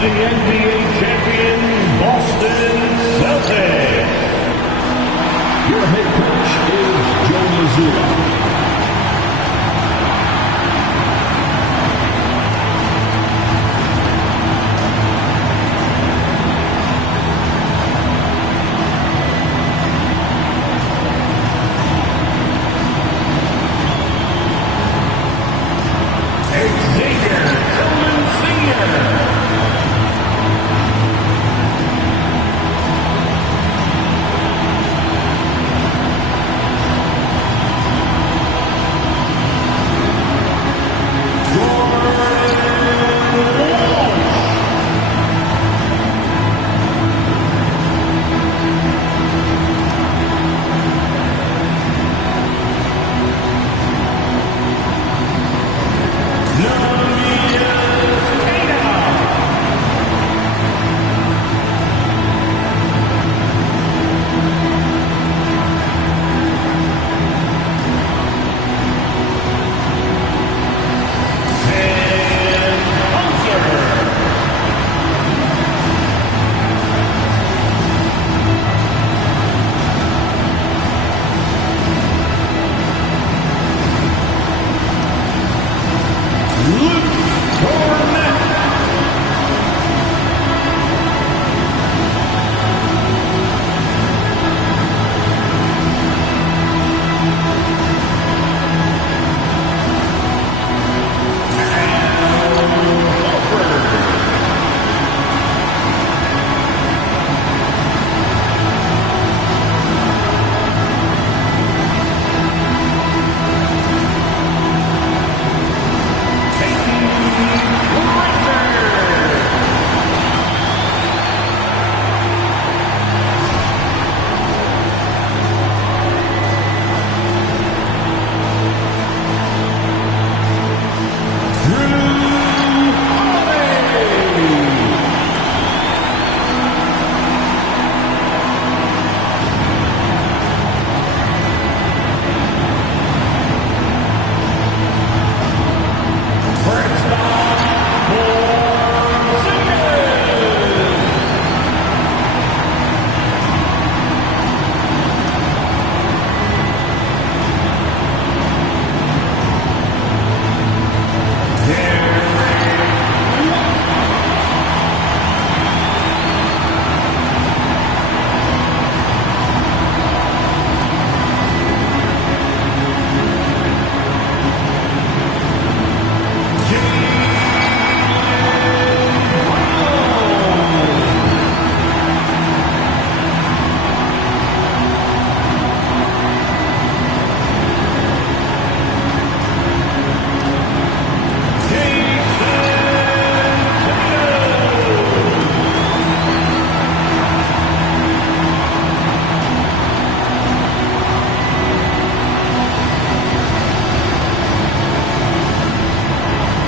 the NBA champion Boston Celtics. Your head coach is Joe Mazzulla.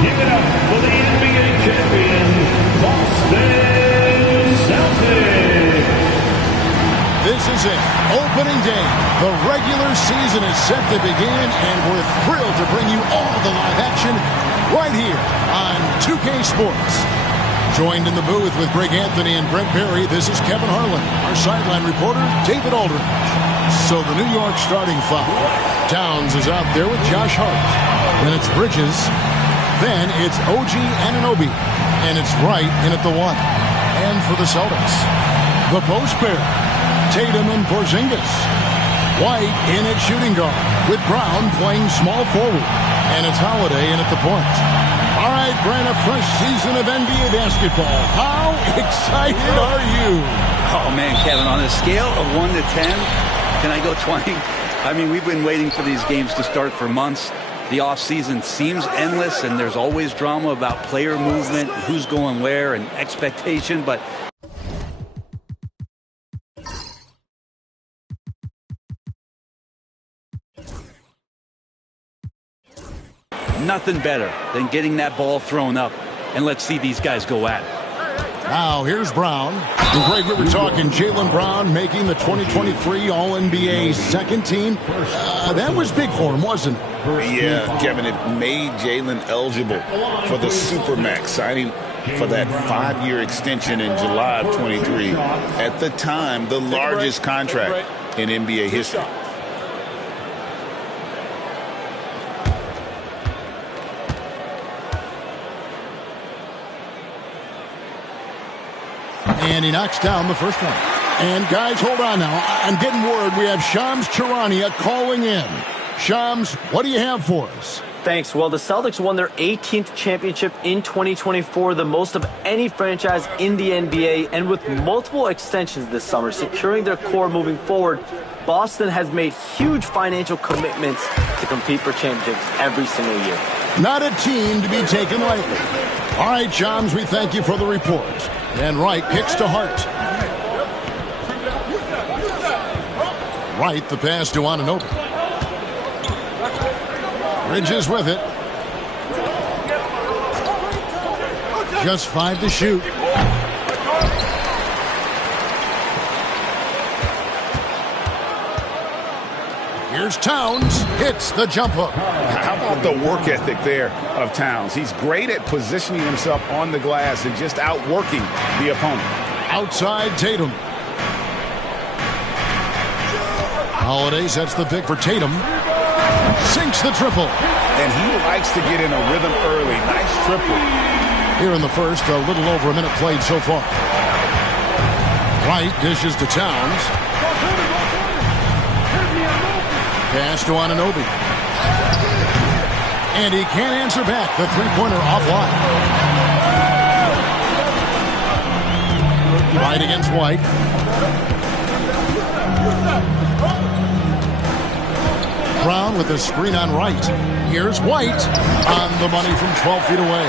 Give it up for the NBA champion, Boston Celtics. This is it, opening day. The regular season is set to begin, and we're thrilled to bring you all the live action right here on 2K Sports. Joined in the booth with Greg Anthony and Brent Berry, this is Kevin Harlan. Our sideline reporter, David Aldridge. So the New York starting five. Towns is out there with Josh Hart. Then it's Bridges. Then it's OG Anunoby. And it's Wright in at the one. And for the Celtics, the post pair, Tatum and Porzingis. White in at shooting guard with Brown playing small forward. And it's Holiday in at the point. All right, Brent, a fresh season of NBA basketball. How excited are you? Oh, man, Kevin, on a scale of 1 to 10, can I go 20? I mean, we've been waiting for these games to start for months. The offseason seems endless, and there's always drama about player movement, who's going where, and expectation, but nothing better than getting that ball thrown up, and let's see these guys go at it. Now, here's Brown. Greg, we were talking Jaylen Brown making the 2023 All-NBA second team. That was big for him, wasn't it? Yeah, Kevin, it made Jaylen eligible for the Supermax signing for that 5-year extension in July of 23. At the time, the largest contract in NBA history. And he knocks down the first one. And guys, hold on now. I'm getting word we have Shams Charania calling in. Shams, what do you have for us? Thanks. Well, the Celtics won their 18th championship in 2024, the most of any franchise in the NBA, and with multiple extensions this summer, securing their core moving forward, Boston has made huge financial commitments to compete for championships every single year. Not a team to be taken lightly. All right, Shams, we thank you for the report. And Wright kicks to Hart. Wright, the pass to Anunoby. Bridges with it. Just 5 to shoot. Here's Towns. Hits the jump hook. How about the work ethic there of Towns? He's great at positioning himself on the glass and just outworking the opponent. Outside Tatum. Holiday sets the pick for Tatum. Sinks the triple. And he likes to get in a rhythm early. Nice triple. Here in the first, a little over a minute played so far. Wright dishes to Towns. Pass to Anunoby. And he can't answer back. The three-pointer offline. Wright against White. Brown with the screen on Wright. Here's White on the money from 12 feet away.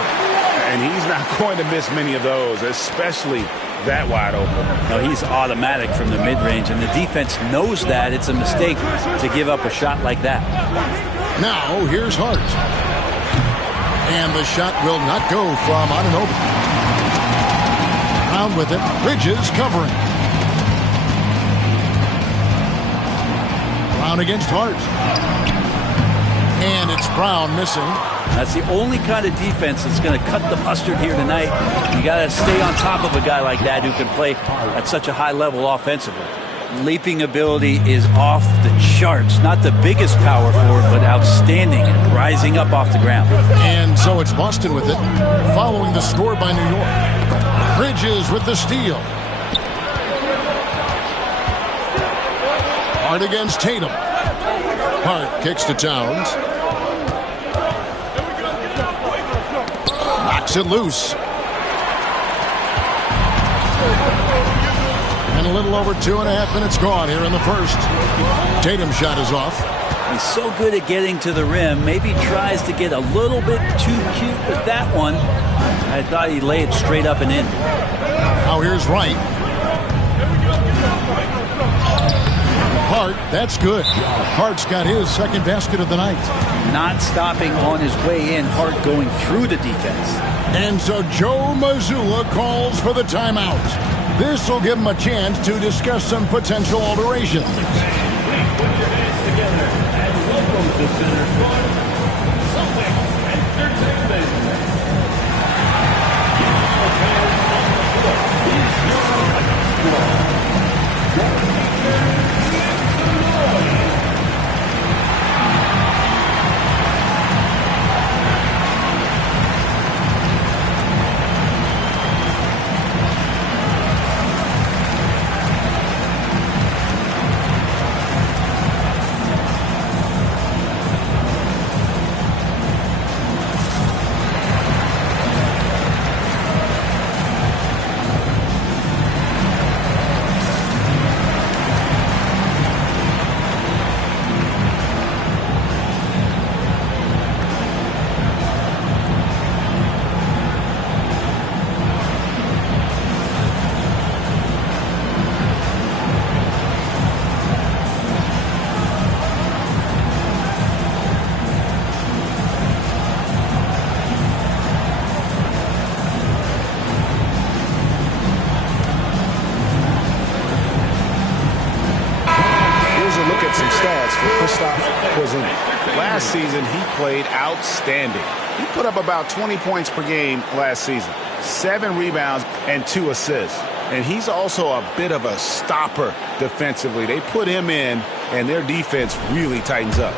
And he's not going to miss many of those, especially that wide open. No, he's automatic from the mid-range, and the defense knows that it's a mistake to give up a shot like that. Now, here's Hart. And the shot will not go from Anunoby. Brown with it. Bridges covering. Brown against Hart. And it's Brown missing. That's the only kind of defense that's going to cut the mustard here tonight. You got to stay on top of a guy like that who can play at such a high level offensively. Leaping ability is off the charts. Not the biggest power forward, but outstanding and rising up off the ground. And so it's Boston with it, following the score by New York. Bridges with the steal. Hart against Tatum. Hart kicks to Towns. Knocks it loose. And a little over 2.5 minutes gone here in the first. Tatum's shot is off. He's so good at getting to the rim. Maybe tries to get a little bit too cute with that one. I thought he'd lay it straight up and in. Now here's Wright. Hart, that's good. Hart's got his second basket of the night. Not stopping on his way in. Hart going through the defense. And so Joe Mazzulla calls for the timeout. This will give him a chance to discuss some potential alterations. Put your hands together and welcome to Center Court, Celtics Entertainment. Last season, he played outstanding. He put up about 20 points per game last season, 7 rebounds and 2 assists. And he's also a bit of a stopper defensively. They put him in, and their defense really tightens up.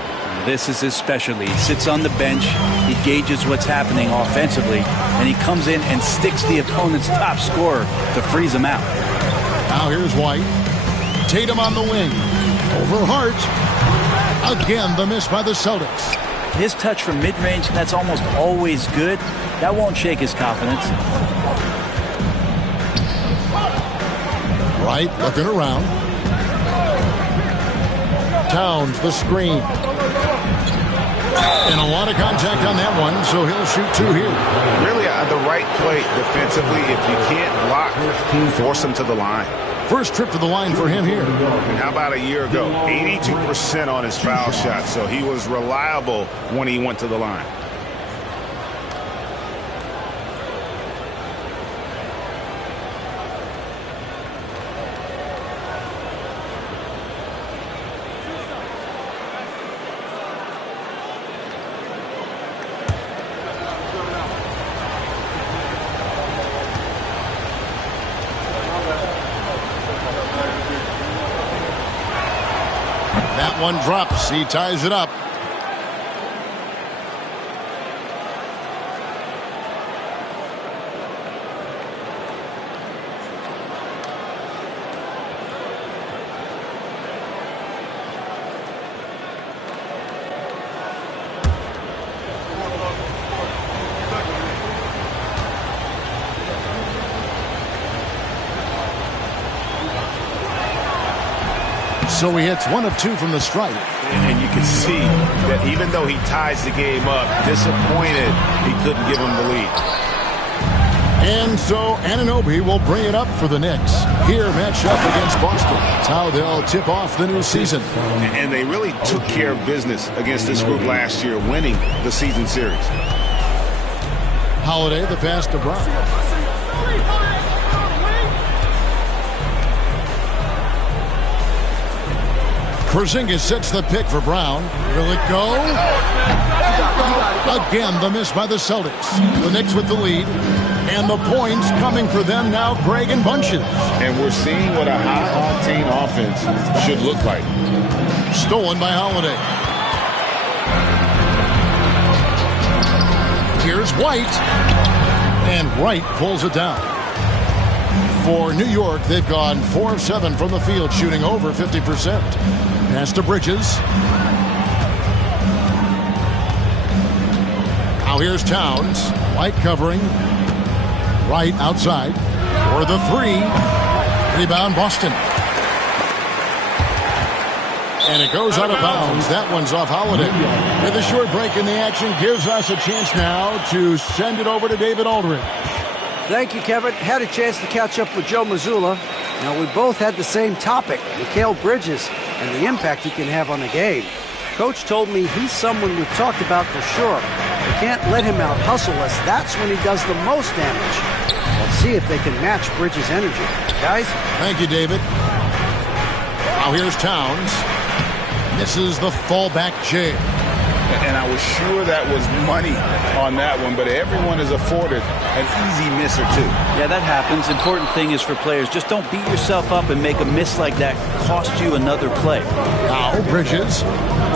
This is his specialty. He sits on the bench, he gauges what's happening offensively, and he comes in and sticks the opponent's top scorer to freeze him out. Now here's White. Tatum on the wing. Over Hart. Again, the miss by the Celtics. His touch from mid-range, that's almost always good. That won't shake his confidence. Wright looking around. Towns, the screen. And a lot of contact on that one, so he'll shoot 2 here. Really, the right play defensively. If you can't block, force him to the line. First trip to the line for him here. And how about a year ago? 82% on his foul shot, so he was reliable when he went to the line. That one drops. He ties it up. So he hits 1 of 2 from the stripe. And you can see that even though he ties the game up, disappointed he couldn't give him the lead. And so Anunoby will bring it up for the Knicks. Here, match up against Boston. That's how they'll tip off the new season. And they really took care of business against this group last year, winning the season series. Holiday, the pass to Brown. Porzingis sets the pick for Brown. Will it go? Again, the miss by the Celtics. The Knicks with the lead. And the points coming for them now, Greg and bunches. And we're seeing what a high-octane offense should look like. Stolen by Holiday. Here's White. And Wright pulls it down. For New York, they've gone 4 of 7 from the field, shooting over 50%. Pass to Bridges. Now here's Towns. White covering. Wright outside. For the 3. Rebound Boston. And it goes out of bounds. That one's off Holiday. With a short break in the action gives us a chance now to send it over to David Aldridge. Thank you, Kevin. Had a chance to catch up with Joe Mazzulla. Now, we both had the same topic, Mikal Bridges, and the impact he can have on the game. Coach told me he's someone we've talked about for sure. We can't let him out-hustle us. That's when he does the most damage. Let's see if they can match Bridges' energy. Guys? Thank you, David. Now here's Towns. Misses the fallback J. And I was sure that was money on that one, but everyone is afforded an easy miss or 2. Yeah, that happens. Important thing is for players, just don't beat yourself up and make a miss like that cost you another play. Now Bridges,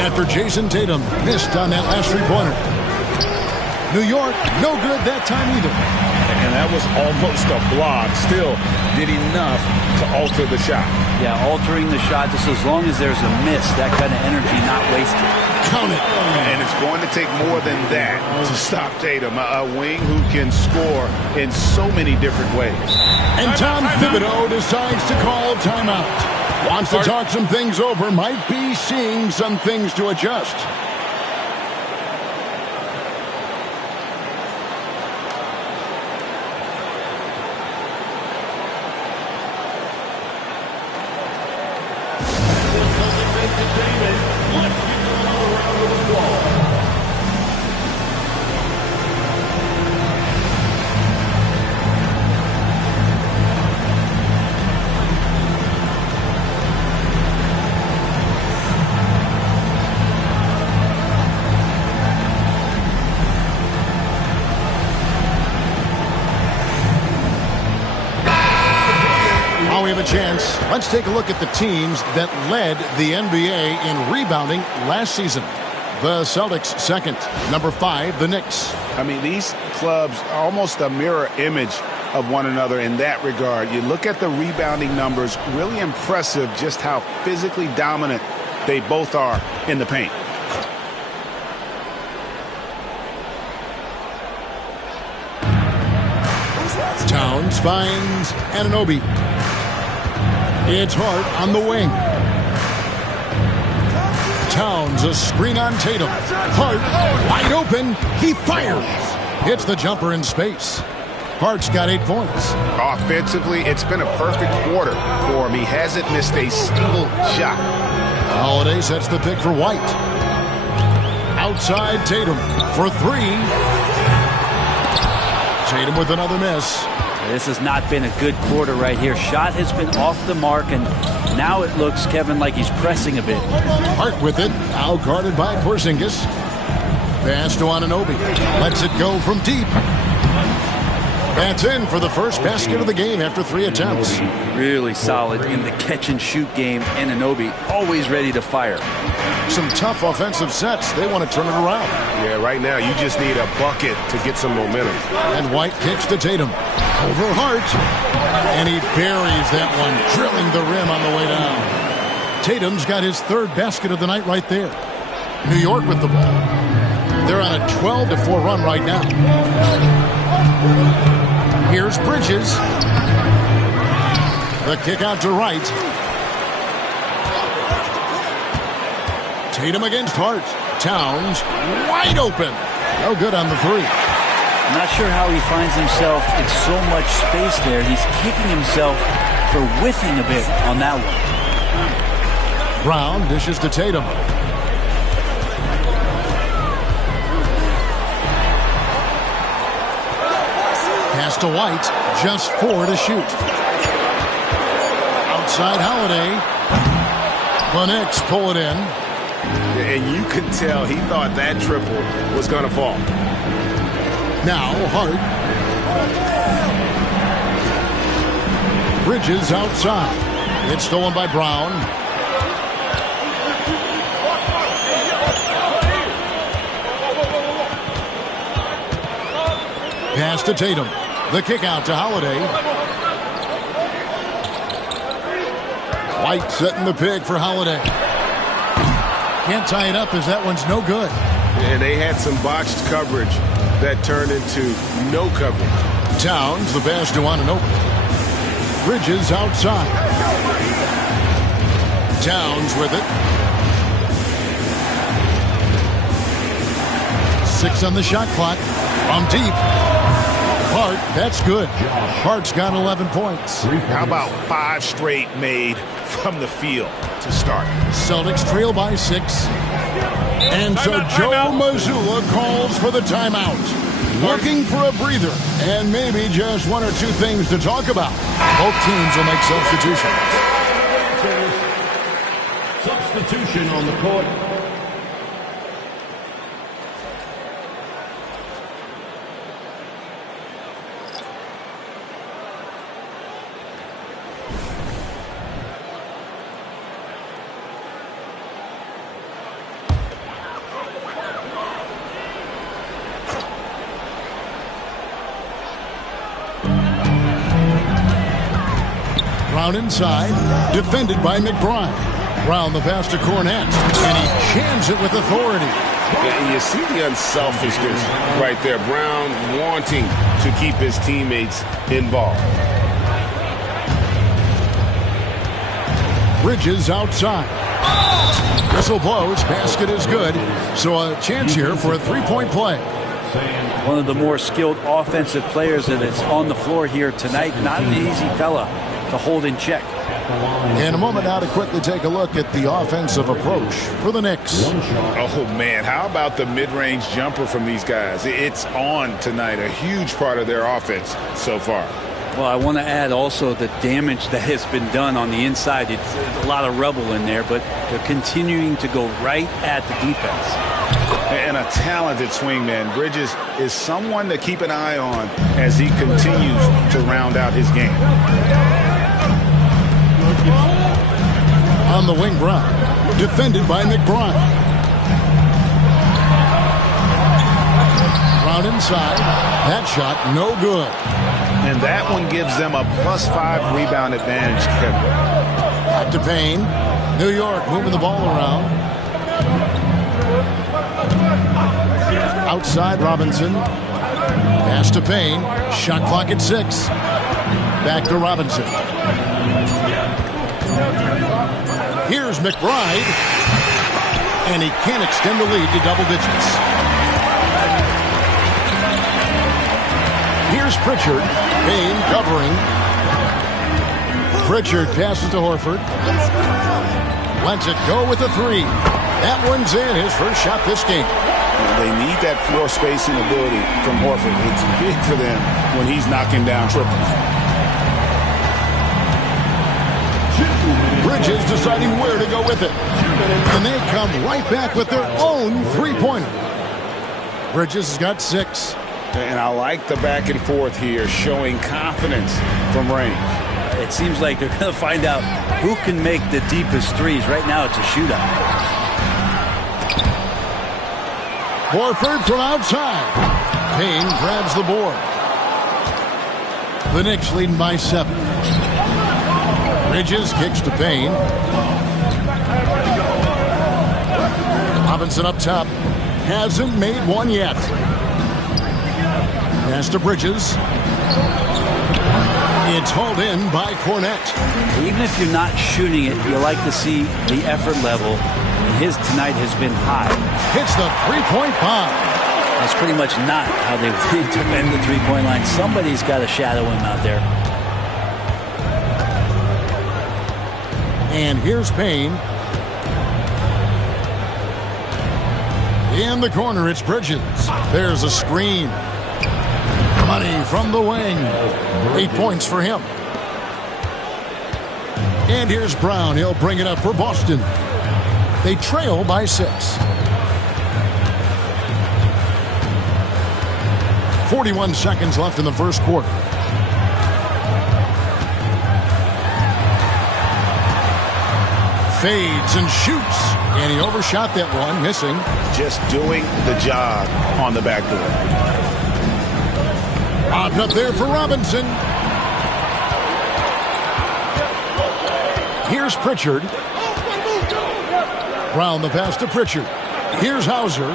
after Jason Tatum missed on that last 3-pointer. New York, no good that time either. And that was almost a block. Still did enough to alter the shot. Yeah, altering the shot, just as long as there's a miss, that kind of energy not wasted. Count it. And it's going to take more than that to stop Tatum, a wing who can score in so many different ways. And Tom Thibodeau decides to call timeout. Wants to talk some things over, might be seeing some things to adjust. we have a chance. Let's take a look at the teams that led the NBA in rebounding last season. The Celtics second. Number 5, the Knicks. I mean, these clubs are almost a mirror image of one another in that regard. You look at the rebounding numbers, really impressive just how physically dominant they both are in the paint. Towns finds Anunoby. It's Hart on the wing. Towns, a screen on Tatum. Hart, wide open. He fires. Hits the jumper in space. Hart's got 8 points. Offensively, it's been a perfect quarter for him. He hasn't missed a single shot. Holiday sets the pick for White. Outside Tatum for 3. Tatum with another miss. This has not been a good quarter right here. Shot has been off the mark, and now it looks, Kevin, like he's pressing a bit. Hart with it. Now guarded by Porzingis. Pass to Anunoby. Lets it go from deep. That's in for the first basket of the game after 3 attempts. Really solid in the catch-and-shoot game. Anunoby always ready to fire. Some tough offensive sets. They want to turn it around. Yeah, right now you just need a bucket to get some momentum. And White kicks to Tatum. Over Hart. And he buries that one, drilling the rim on the way down. Tatum's got his 3rd basket of the night right there. New York with the ball. They're on a 12-4 run right now. Here's Bridges. The kick out to Wright. Tatum against Hart. Towns wide open. No good on the 3. I'm not sure how he finds himself in so much space there. He's kicking himself for whiffing a bit on that one. Brown dishes to Tatum. Pass to White. Just 4 to shoot. Outside Holiday. The Knicks pull it in. And you could tell he thought that triple was going to fall. Now Hart. Bridges outside. It's stolen by Brown. Pass to Tatum. The kick out to Holiday. White setting the pick for Holiday. Can't tie it up as that one's no good. And they had some botched coverage that turned into no coverage. Towns, the pass to Anunoby. Bridges outside. Towns with it. 6 on the shot clock. From deep. Hart, that's good. Hart's got 11 points. How about 5 straight made from the field to start? Celtics trail by 6. And so Joe Mazzulla calls for the timeout. Looking for a breather and maybe just 1 or 2 things to talk about. Both teams will make substitutions. Substitution on the court. Brown inside, defended by McBride. Brown the pass to Cornette, and he jams it with authority. Yeah, you see the unselfishness right there. Brown wanting to keep his teammates involved. Bridges outside. Whistle blows, basket is good. So a chance here for a 3-point play. One of the more skilled offensive players that is on the floor here tonight. Not an easy fella to hold in check. In a moment now to quickly take a look at the offensive approach for the Knicks. Oh, man, how about the mid-range jumper from these guys? It's on tonight, a huge part of their offense so far. Well, I want to add also the damage that has been done on the inside. It's a lot of rubble in there, but they're continuing to go right at the defense. And a talented swingman. Bridges is someone to keep an eye on as he continues to round out his game. On the wing, Brown. Defended by McBride. Brown inside. That shot, no good. And that one gives them a +5 rebound advantage, Kevin. Back to Payne. New York moving the ball around. Outside Robinson. Pass to Payne. Shot clock at 6. Back to Robinson. Here's McBride. And he can't extend the lead to double digits. Here's Pritchard. Payne covering. Pritchard passes to Horford. Lets it go with a 3. That one's in. His first shot this game. They need that floor spacing ability from Horford. It's big for them when he's knocking down triples. Bridges deciding where to go with it. And they come right back with their own three-pointer. Bridges has got 6. And I like the back and forth here, showing confidence from range. It seems like they're going to find out who can make the deepest threes. Right now it's a shootout. Horford from outside. Payne grabs the board. The Knicks leading by 7. Bridges kicks to Payne. Robinson up top. Hasn't made one yet. Pass to Bridges. It's hauled in by Cornette. Even if you're not shooting it, you like to see the effort level. His tonight has been high. Hits the three-point bomb. That's pretty much not how they defend the three-point line. Somebody's got to shadow him out there. And here's Payne. In the corner, it's Bridges. There's a screen. Money from the wing. 8 points for him. And here's Brown. He'll bring it up for Boston. They trail by 6. 41 seconds left in the first quarter. Fades and shoots. And he overshot that one, missing. Just doing the job on the backdoor. Lobbed up there for Robinson. Here's Pritchard. Brown the pass to Pritchard. Here's Hauser.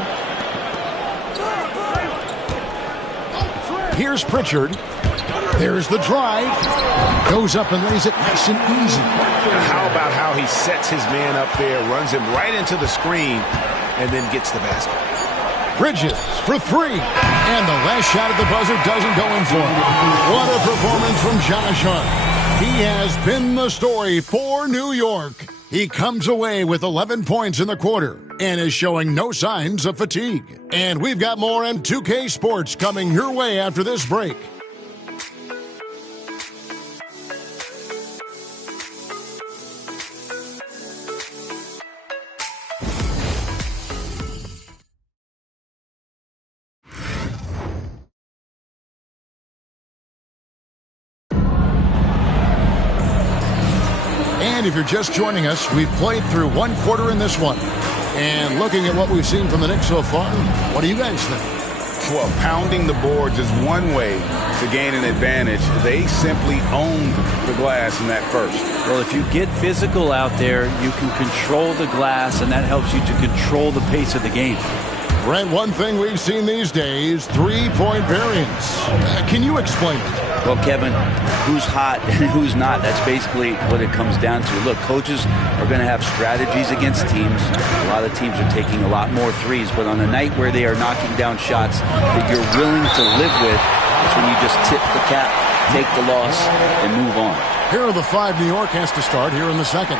Here's Pritchard. There's the drive. Goes up and lays it nice and easy. How about how he sets his man up there, runs him right into the screen, and then gets the basket. Bridges for 3. And the last shot at the buzzer doesn't go in for him. What a performance from Josh Hart. He has been the story for New York. He comes away with 11 points in the quarter and is showing no signs of fatigue. And we've got more on 2K Sports coming your way after this break. And if you're just joining us, we've played through one quarter in this one. And looking at what we've seen from the Knicks so far, what do you guys think? Well, pounding the boards is one way to gain an advantage. They simply owned the glass in that first. Well, if you get physical out there, you can control the glass, and that helps you to control the pace of the game. Brent, one thing we've seen these days, three-point variance. Can you explain it? Well, Kevin, who's hot and who's not, that's basically what it comes down to. Look, coaches are going to have strategies against teams. A lot of teams are taking a lot more threes, but on a night where they are knocking down shots that you're willing to live with, that's when you just tip the cap, take the loss, and move on. Here are the 5 New York has to start here in the second.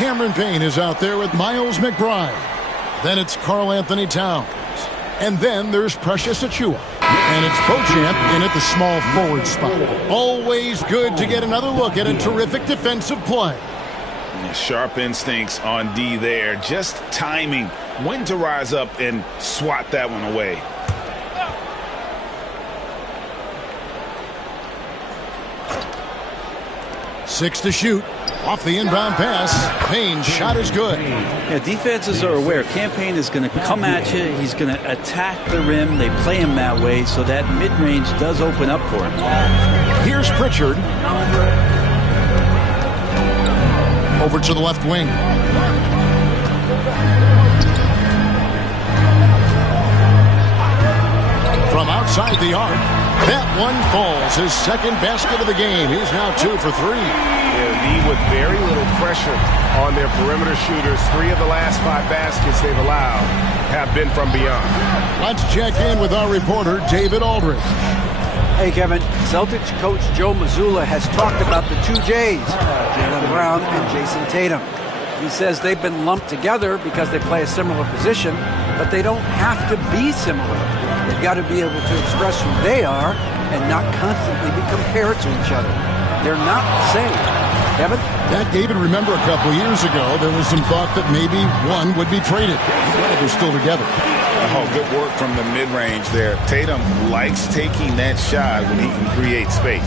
Cameron Payne is out there with Miles McBride. Then it's Karl Anthony Towns. And then there's Precious Achiuwa. And it's Beauchamp in at the small forward spot. Always good to get another look at a terrific defensive play. Sharp instincts on D there. Just timing when to rise up and swat that one away. 6 to shoot. Off the inbound pass. Payne's shot is good. Yeah, defenses are aware. Campaign is going to come at you. He's going to attack the rim. They play him that way, so that mid-range does open up for him. Here's Pritchard. Over to the left wing. From outside the arc, that one falls. His second basket of the game. He's now 2 for 3. Indeed, with very little pressure on their perimeter shooters. 3 of the last 5 baskets they've allowed have been from beyond. Let's check in with our reporter, David Aldridge. Hey, Kevin. Celtics coach Joe Mazzulla has talked about the 2 J's, Jaylen Brown and Jason Tatum. He says they've been lumped together because they play a similar position, but they don't have to be similar. They've got to be able to express who they are and not constantly be compared to each other. They're not the same. Kevin? That, David, remember a couple years ago, there was some thought that maybe one would be traded. Glad they're still together. Oh, good work from the mid-range there. Tatum likes taking that shot when he can create space.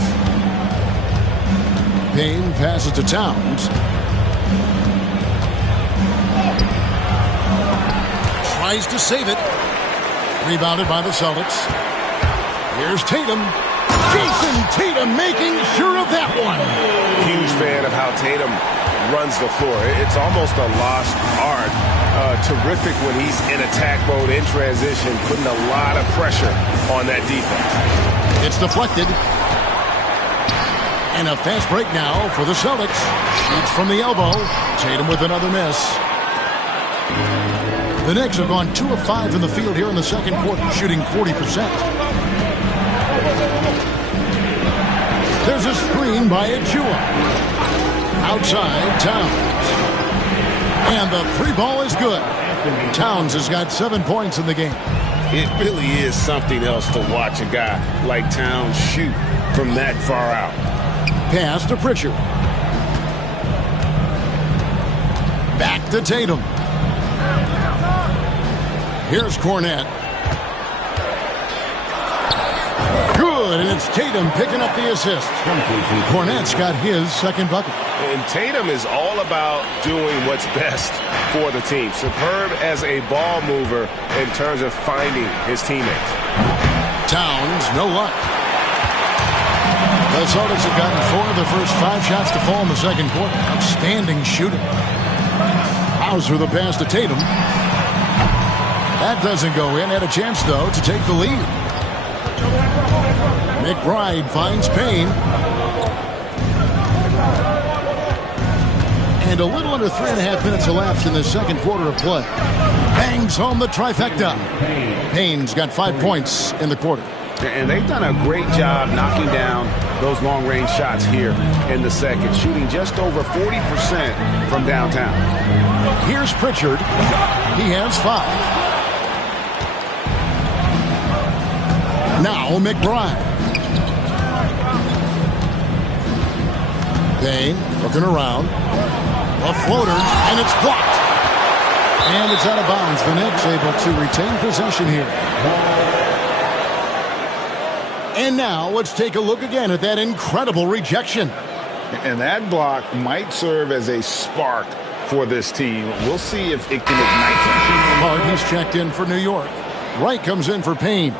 Payne passes to Towns. Tries to save it. Rebounded by the Celtics. Here's Tatum. Jason Tatum making sure of that one. Huge fan of how Tatum runs the floor. It's almost a lost art. Terrific when he's in attack mode, in transition, putting a lot of pressure on that defense. It's deflected. And a fast break now for the Celtics. Shoots from the elbow. Tatum with another miss. The Knicks have gone 2 of 5 in the field here in the second quarter, shooting 40%. There's a screen by Achua. Outside, Towns. And the 3 ball is good. Towns has got 7 points in the game. It really is something else to watch a guy like Towns shoot from that far out. Pass to Pritchard. Back to Tatum. Here's Cornette. Good, and it's Tatum picking up the assist. Cornette's got his second bucket. And Tatum is all about doing what's best for the team. Superb as a ball mover in terms of finding his teammates. Towns, no luck. The Celtics have gotten 4 of the first 5 shots to fall in the second quarter. Outstanding shooting. Hauser the pass to Tatum. That doesn't go in. Had a chance, though, to take the lead. McBride finds Payne. And a little under 3.5 minutes elapsed in the second quarter of play. Bangs home the trifecta. Payne's got 5 points in the quarter. And they've done a great job knocking down those long-range shots here in the second, shooting just over 40% from downtown. Here's Pritchard. He has 5. Now McBride. Payne looking around. A floater, and it's blocked. And it's out of bounds. The Knicks able to retain possession here. And now let's take a look again at that incredible rejection. And that block might serve as a spark for this team. We'll see if it can ignite them. Hart, he's checked in for New York. Wright comes in for Payne.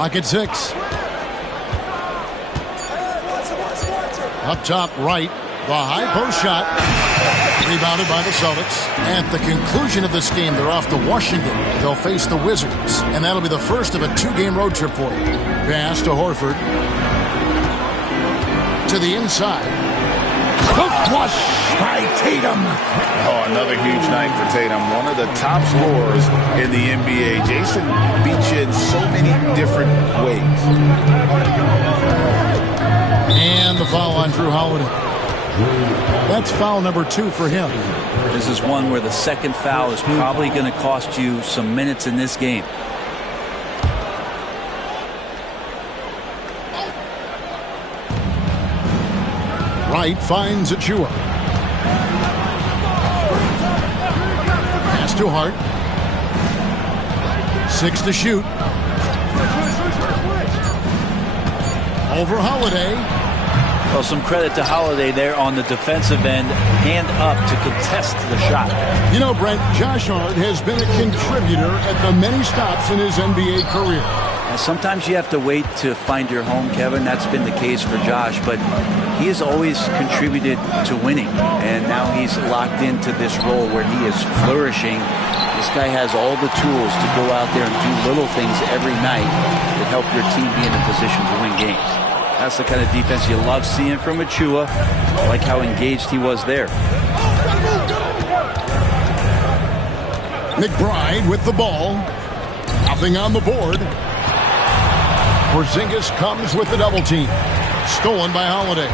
Clock at 6. Up top right, the high post shot. Rebounded by the Celtics. At the conclusion of this game, they're off to Washington. They'll face the Wizards, and that'll be the first of a 2-game road trip for them. Pass to Horford. To the inside. The flush by Tatum. Oh, another huge night for Tatum. One of the top scorers in the NBA. Jason beats you in so many different ways. And the foul on Drew Holiday. That's foul number 2 for him. This is one where the second foul is probably going to cost you some minutes in this game. Wright finds Achua. to Hart. 6 to shoot. Over Holiday. Well, some credit to Holiday there on the defensive end. Hand up to contest the shot. You know, Brent, Josh Hart has been a contributor at the many stops in his NBA career. Now, sometimes you have to wait to find your home, Kevin. That's been the case for Josh, but he has always contributed to winning, and now he's locked into this role where he is flourishing. This guy has all the tools to go out there and do little things every night that help your team be in a position to win games. That's the kind of defense you love seeing from Achua. I like how engaged he was there. McBride with the ball. Nothing on the board. Porzingis comes with the double team. Stolen by Holiday.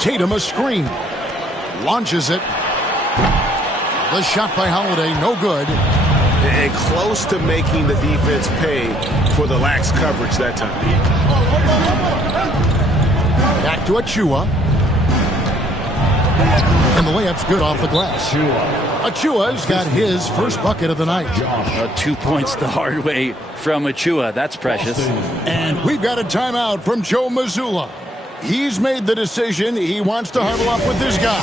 Tatum a screen. Launches it. The shot by Holiday, no good. And close to making the defense pay for the lax coverage that time. Back to Achua. And the layup's good off the glass. Achua's got his first bucket of the night. 2 points the hard way from Achua. That's precious. And we've got a timeout from Joe Mazzulla. He's made the decision. He wants to huddle up with this guy.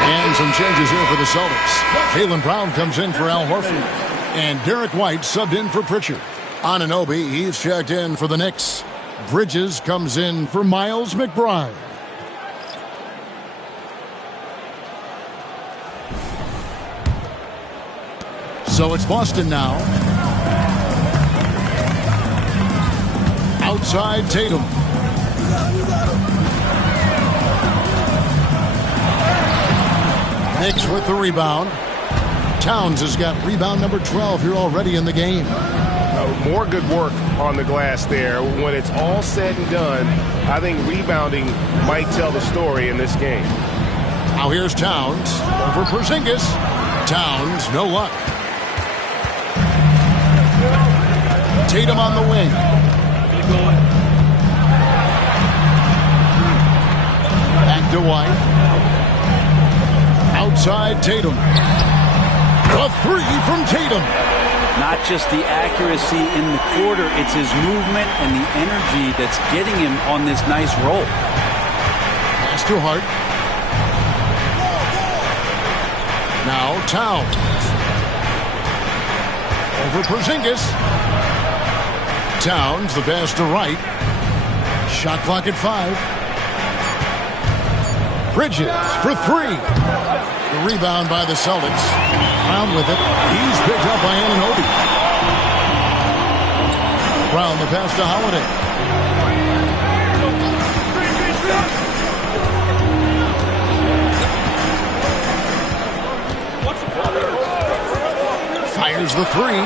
And some changes here for the Celtics. Jaylen Brown comes in for Al Horford. And Derek White subbed in for Pritchard. Anunoby, he's checked in for the Knicks. Bridges comes in for Miles McBride. So it's Boston now. Outside Tatum. Knicks with the rebound. Towns has got rebound number 12 here already in the game. More good work on the glass there. When it's all said and done, I think rebounding might tell the story in this game. Now here's Towns over Porzingis. Towns, no luck. Tatum on the wing. Back to White. Outside Tatum. A three from Tatum. Not just the accuracy in the quarter, it's his movement and the energy that's getting him on this nice roll. Pass to Hart. Now Towns. Over Porzingis. Towns, the pass to Wright. Shot clock at 5. Bridges for 3. The rebound by the Celtics. Brown with it. He's picked up by Anunoby. Brown the pass to Holiday. Fires the 3.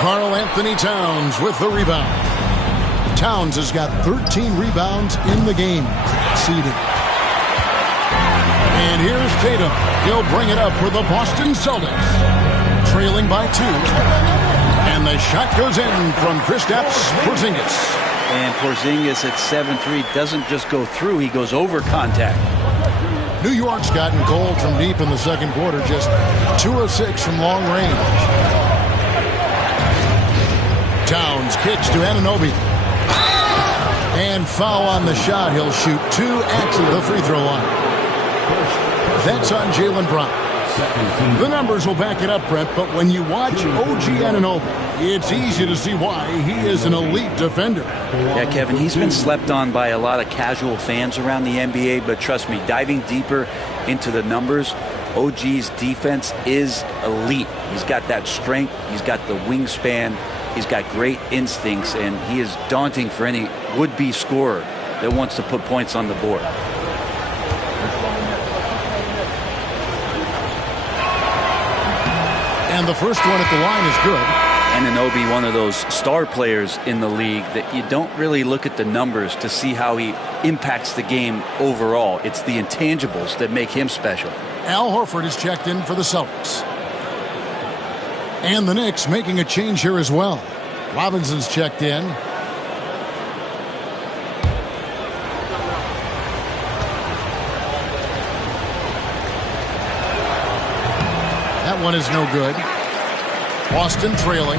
Karl Anthony Towns with the rebound. Towns has got 13 rebounds in the game. Seeded. And here's Tatum. He'll bring it up for the Boston Celtics. Trailing by 2. And the shot goes in from Kristaps Porzingis. And Porzingis at 7'3" doesn't just go through, he goes over contact. New York's gotten cold from deep in the second quarter, just 2 of 6 from long range. Towns kicks to Anunoby. And foul on the shot. He'll shoot 2 at the free throw line. That's on Jaylen Brown. The numbers will back it up, Brent, but when you watch OG Anunoby, it's easy to see why he is an elite defender. Yeah, Kevin, he's been slept on by a lot of casual fans around the NBA, but trust me, diving deeper into the numbers, OG's defense is elite. He's got that strength, he's got the wingspan, he's got great instincts, and he is daunting for any would-be scorer that wants to put points on the board. And the first one at the line is good. Anunoby, one of those star players in the league that you don't really look at the numbers to see how he impacts the game overall. It's the intangibles that make him special. Al Horford is checked in for the Celtics. And the Knicks making a change here as well. Robinson's checked in. That one is no good. Boston trailing.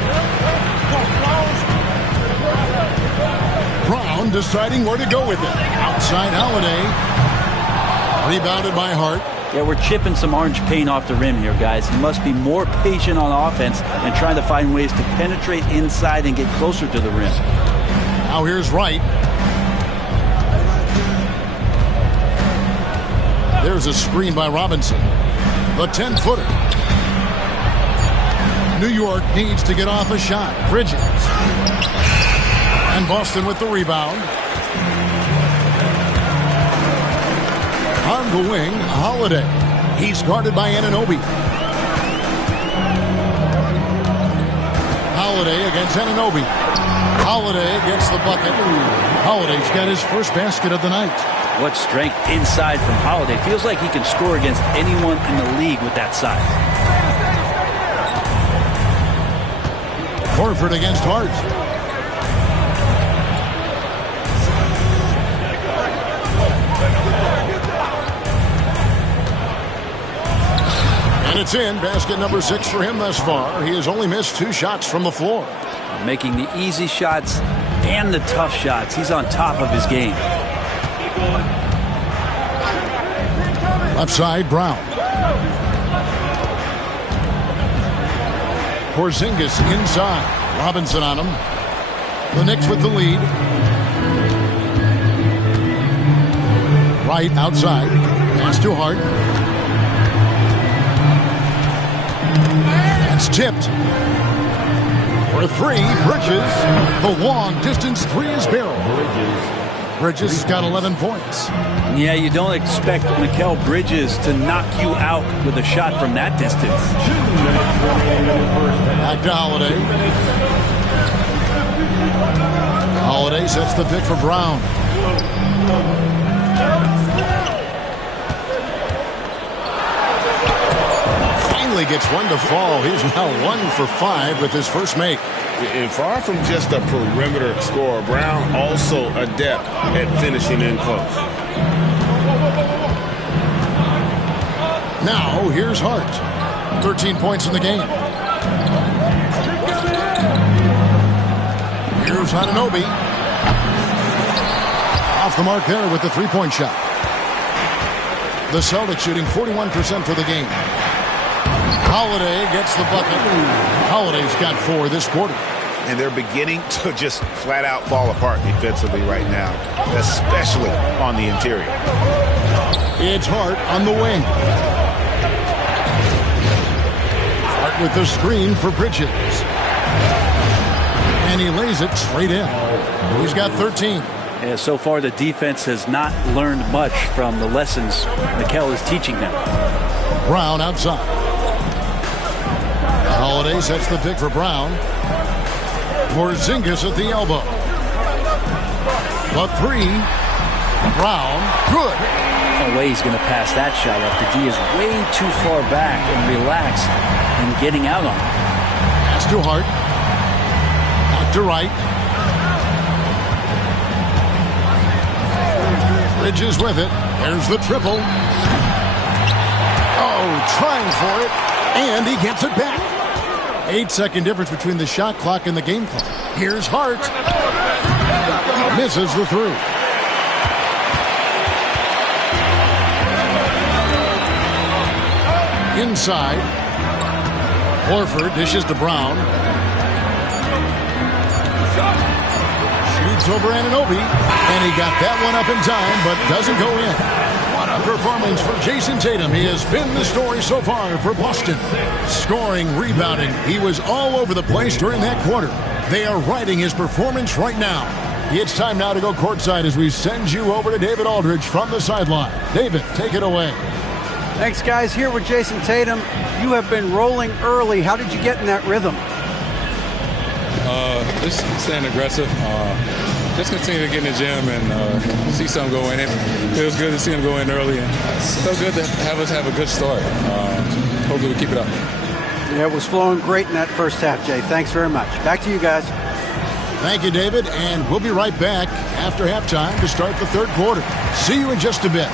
Brown deciding where to go with it. Outside Holiday. Rebounded by Hart. Yeah, we're chipping some orange paint off the rim here, guys. He must be more patient on offense and trying to find ways to penetrate inside and get closer to the rim. Now here's Wright. There's a screen by Robinson. The 10-footer. New York needs to get off a shot. Bridges. And Boston with the rebound. On the wing, Holiday. He's guarded by Anunoby. Holiday against Anunoby. Holiday gets the bucket. Holiday's got his first basket of the night. What strength inside from Holiday. Feels like he can score against anyone in the league with that size. Horford against Hart. And it's in. Basket number 6 for him thus far. He has only missed 2 shots from the floor. Making the easy shots and the tough shots. He's on top of his game. Left side, Brown. Porzingis inside. Robinson on him. The Knicks with the lead. Right outside. Pass to Hart. It's tipped. For 3, Bridges. The long distance 3 is barreled. Bridges has got 11 points. Yeah, you don't expect Mikal Bridges to knock you out with a shot from that distance. Back to Holiday. Holiday sets the pick for Brown. Finally gets one to fall. He's now 1 for 5 with his first make. And far from just a perimeter scorer, Brown also adept at finishing in close. Now here's Hart. 13 points in the game. Here's Anunoby. Off the mark there with the three-point shot. The Celtics shooting 41% for the game. Holiday gets the bucket. Holiday's got 4 this quarter. And they're beginning to just flat out fall apart defensively right now, especially on the interior. It's Hart on the wing. Hart with the screen for Bridges. And he lays it straight in. He's got 13. Yeah, so far the defense has not learned much from the lessons Mikal is teaching them. Brown outside. Holiday sets the pick for Brown. Porzingis at the elbow. The 3. Brown. Good. No way he's going to pass that shot up. The D is way too far back and relaxed in getting out on it. Pass to Hart. Out to Wright. Bridges with it. There's the triple. Oh, trying for it. And he gets it back. 8-second difference between the shot clock and the game clock. Here's Hart. Misses the three. Inside. Horford dishes to Brown. Shoots over Anunoby. And he got that one up in time, but doesn't go in. What a performance for Jason Tatum. He has been the story so far for Boston. Scoring, rebounding. He was all over the place during that quarter. They are riding his performance right now. It's time now to go courtside as we send you over to David Aldridge from the sideline. David, take it away. Thanks, guys. Here with Jason Tatum. You have been rolling early. How did you get in that rhythm? Just staying aggressive. Just continue to get in the gym and see something go in. It feels good to see him go in early. And so good to have us have a good start. Hopefully we keep it up. Yeah, it was flowing great in that first half, Jay. Thanks very much. Back to you guys. Thank you, David. And we'll be right back after halftime to start the third quarter. See you in just a bit.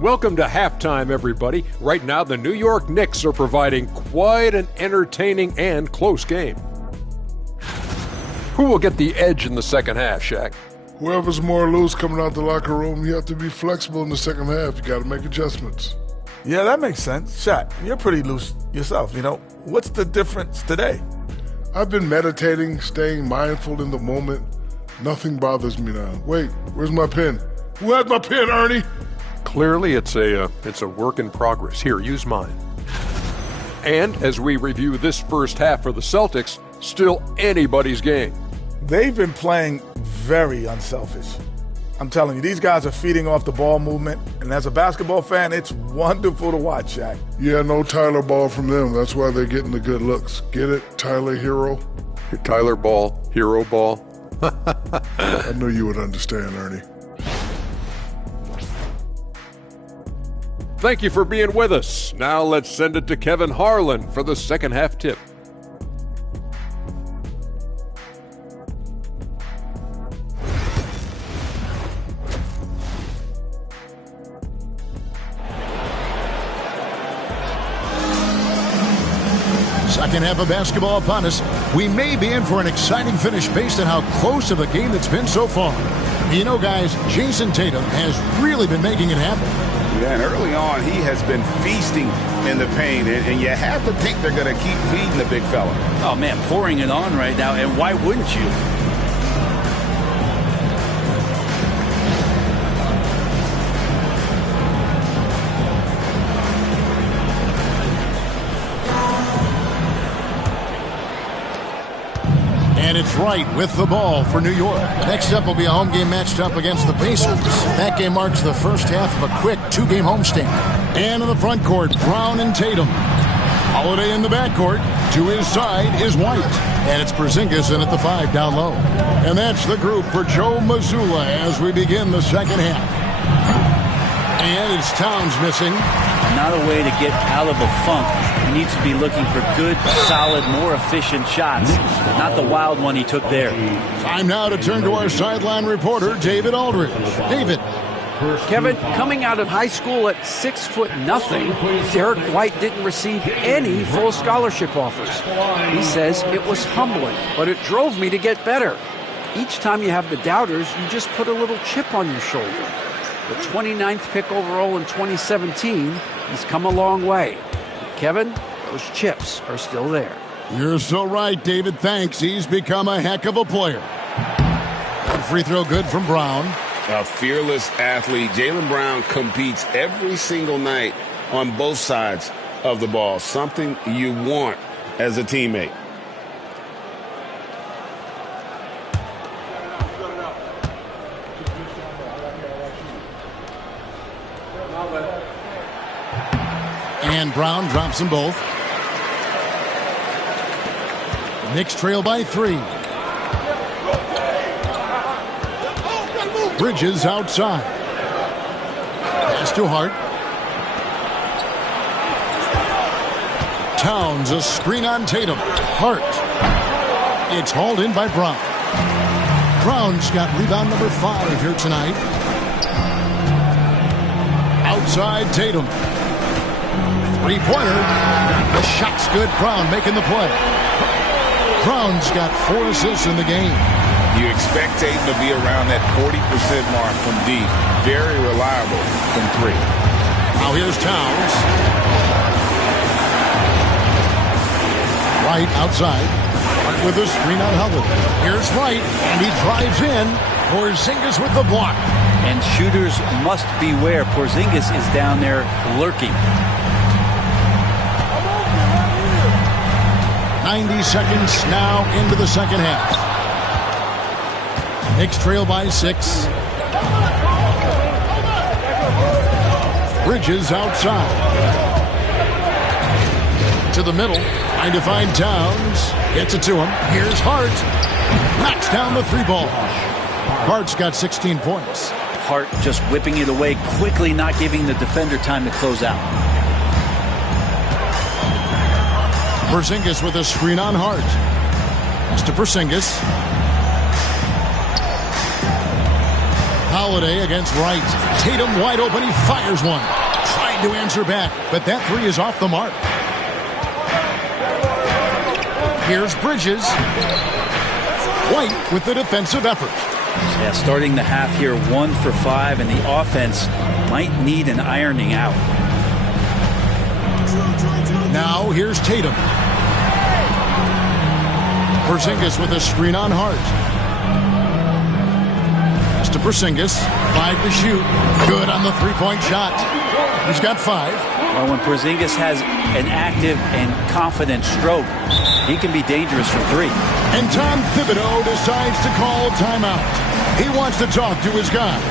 Welcome to halftime, everybody. Right now, the New York Knicks are providing quite an entertaining and close game. Who will get the edge in the second half, Shaq? Whoever's more loose coming out the locker room, you have to be flexible in the second half. You got to make adjustments. Yeah, that makes sense. Shaq, you're pretty loose yourself. What's the difference today? I've been meditating, staying mindful in the moment. Nothing bothers me now. Wait, where's my pen? Who has my pen, Ernie? Clearly, it's a work in progress. Here, use mine. And as we review this first half for the Celtics, still anybody's game. They've been playing very unselfish. I'm telling you, these guys are feeding off the ball movement, and as a basketball fan, it's wonderful to watch, Shaq. Yeah, no Tyler Ball from them. That's why they're getting the good looks. Get it, Tyler Hero? Tyler Ball, Hero Ball. I knew you would understand, Ernie. Thank you for being with us. Now let's send it to Kevin Harlan for the second half tip. Second half of basketball upon us. We may be in for an exciting finish based on how close of a game it's been so far. You know, guys, Jason Tatum has really been making it happen. Yeah, and early on, he has been feasting in the paint, and you have to think they're going to keep feeding the big fella. Oh, man, pouring it on right now, and why wouldn't you? And it's Wright with the ball for New York. Next up will be a home game matched up against the Pacers. That game marks the first half of a quick two-game homestand. And in the front court, Brown and Tatum. Holiday in the backcourt. To his side is White. And it's Porzingis in at the 5 down low. And that's the group for Joe Mazzulla as we begin the second half. And it's Towns missing. Not a way to get out of a funk. He needs to be looking for good, solid, more efficient shots. Not the wild one he took there. Time now to turn to our sideline reporter, David Aldridge. David. Kevin, coming out of high school at 6'0", Derek White didn't receive any full scholarship offers. He says it was humbling, but it drove me to get better. Each time you have the doubters, you just put a little chip on your shoulder. The 29th pick overall in 2017, he's come a long way. Kevin, those chips are still there. You're so right, David. Thanks. He's become a heck of a player. Free throw good from Brown. A fearless athlete. Jaylen Brown competes every single night on both sides of the ball. Something you want as a teammate. And Brown drops them both. Knicks trail by 3. Bridges outside. Pass to Hart. Towns, a screen on Tatum. Hart. It's hauled in by Brown. Brown's got rebound number 5 here tonight. Outside Tatum. Three-pointer. The shot's good. Brown making the play. Brown's got 4 assists in the game. You expect Tatum to be around that 40% mark from deep. Very reliable from 3. Now here's Towns. Wright outside. Hart with a screen on Holiday. Here's Wright, and he drives in. Porzingis with the block. And shooters must beware. Porzingis is down there lurking. 90 seconds now into the second half. Knicks trail by 6. Bridges outside. To the middle. Trying to find Towns. Gets it to him. Here's Hart. Knocks down the 3-ball. Hart's got 16 points. Hart just whipping it away quickly, not giving the defender time to close out. Porzingis with a screen on Hart. Pass to Porzingis. Holiday against Wright. Tatum wide open. He fires one. Tried to answer back, but that 3 is off the mark. Here's Bridges. White with the defensive effort. Yeah, starting the half here 1 for 5, and the offense might need an ironing out. Now here's Tatum. Porzingis with a screen on Hart. Pass to Porzingis. 5 to shoot. Good on the 3-point shot. He's got 5. Well, when Porzingis has an active and confident stroke, he can be dangerous from 3. And Tom Thibodeau decides to call timeout. He wants to talk to his guys.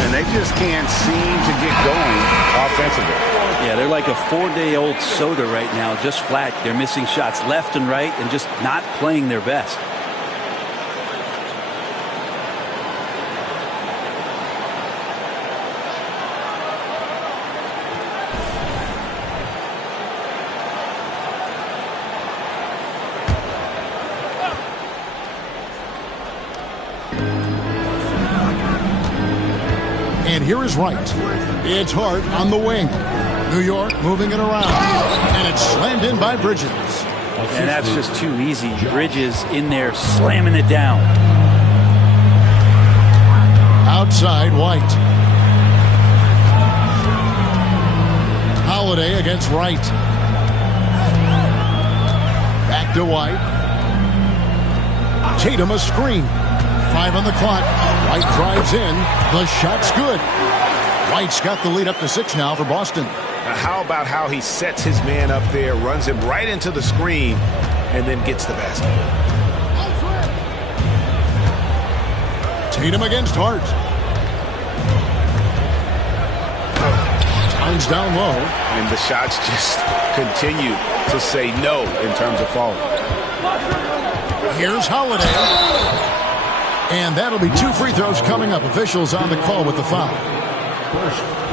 And they just can't seem to get going offensively. Yeah, they're like a 4-day-old soda right now, just flat. They're missing shots left and right and just not playing their best. And here is Wright. It's Hart on the wing. New York moving it around. And it's slammed in by Bridges. And that's just too easy. Bridges in there slamming it down. Outside White. Holiday against Wright. Back to White. Tatum a screen. 5 on the clock. White drives in. The shot's good. White's got the lead up to 6 now for Boston. Now how about how he sets his man up there, runs him right into the screen, and then gets the basket. Tatum against Hart. Towns down low. And the shots just continue to say no in terms of falling. Here's Holiday. And that'll be 2 free throws coming up. Officials on the call with the foul.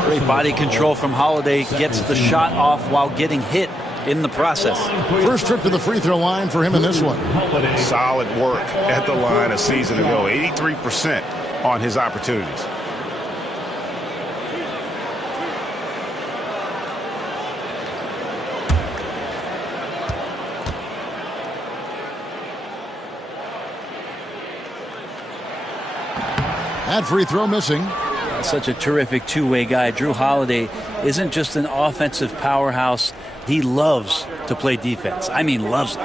Great body control from Holiday. Gets the shot off while getting hit in the process. First trip to the free throw line for him in this one. Solid work at the line a season ago. 83% on his opportunities. That free throw missing. Such a terrific two-way guy. Drew Holiday isn't just an offensive powerhouse. He loves to play defense. I mean, loves it.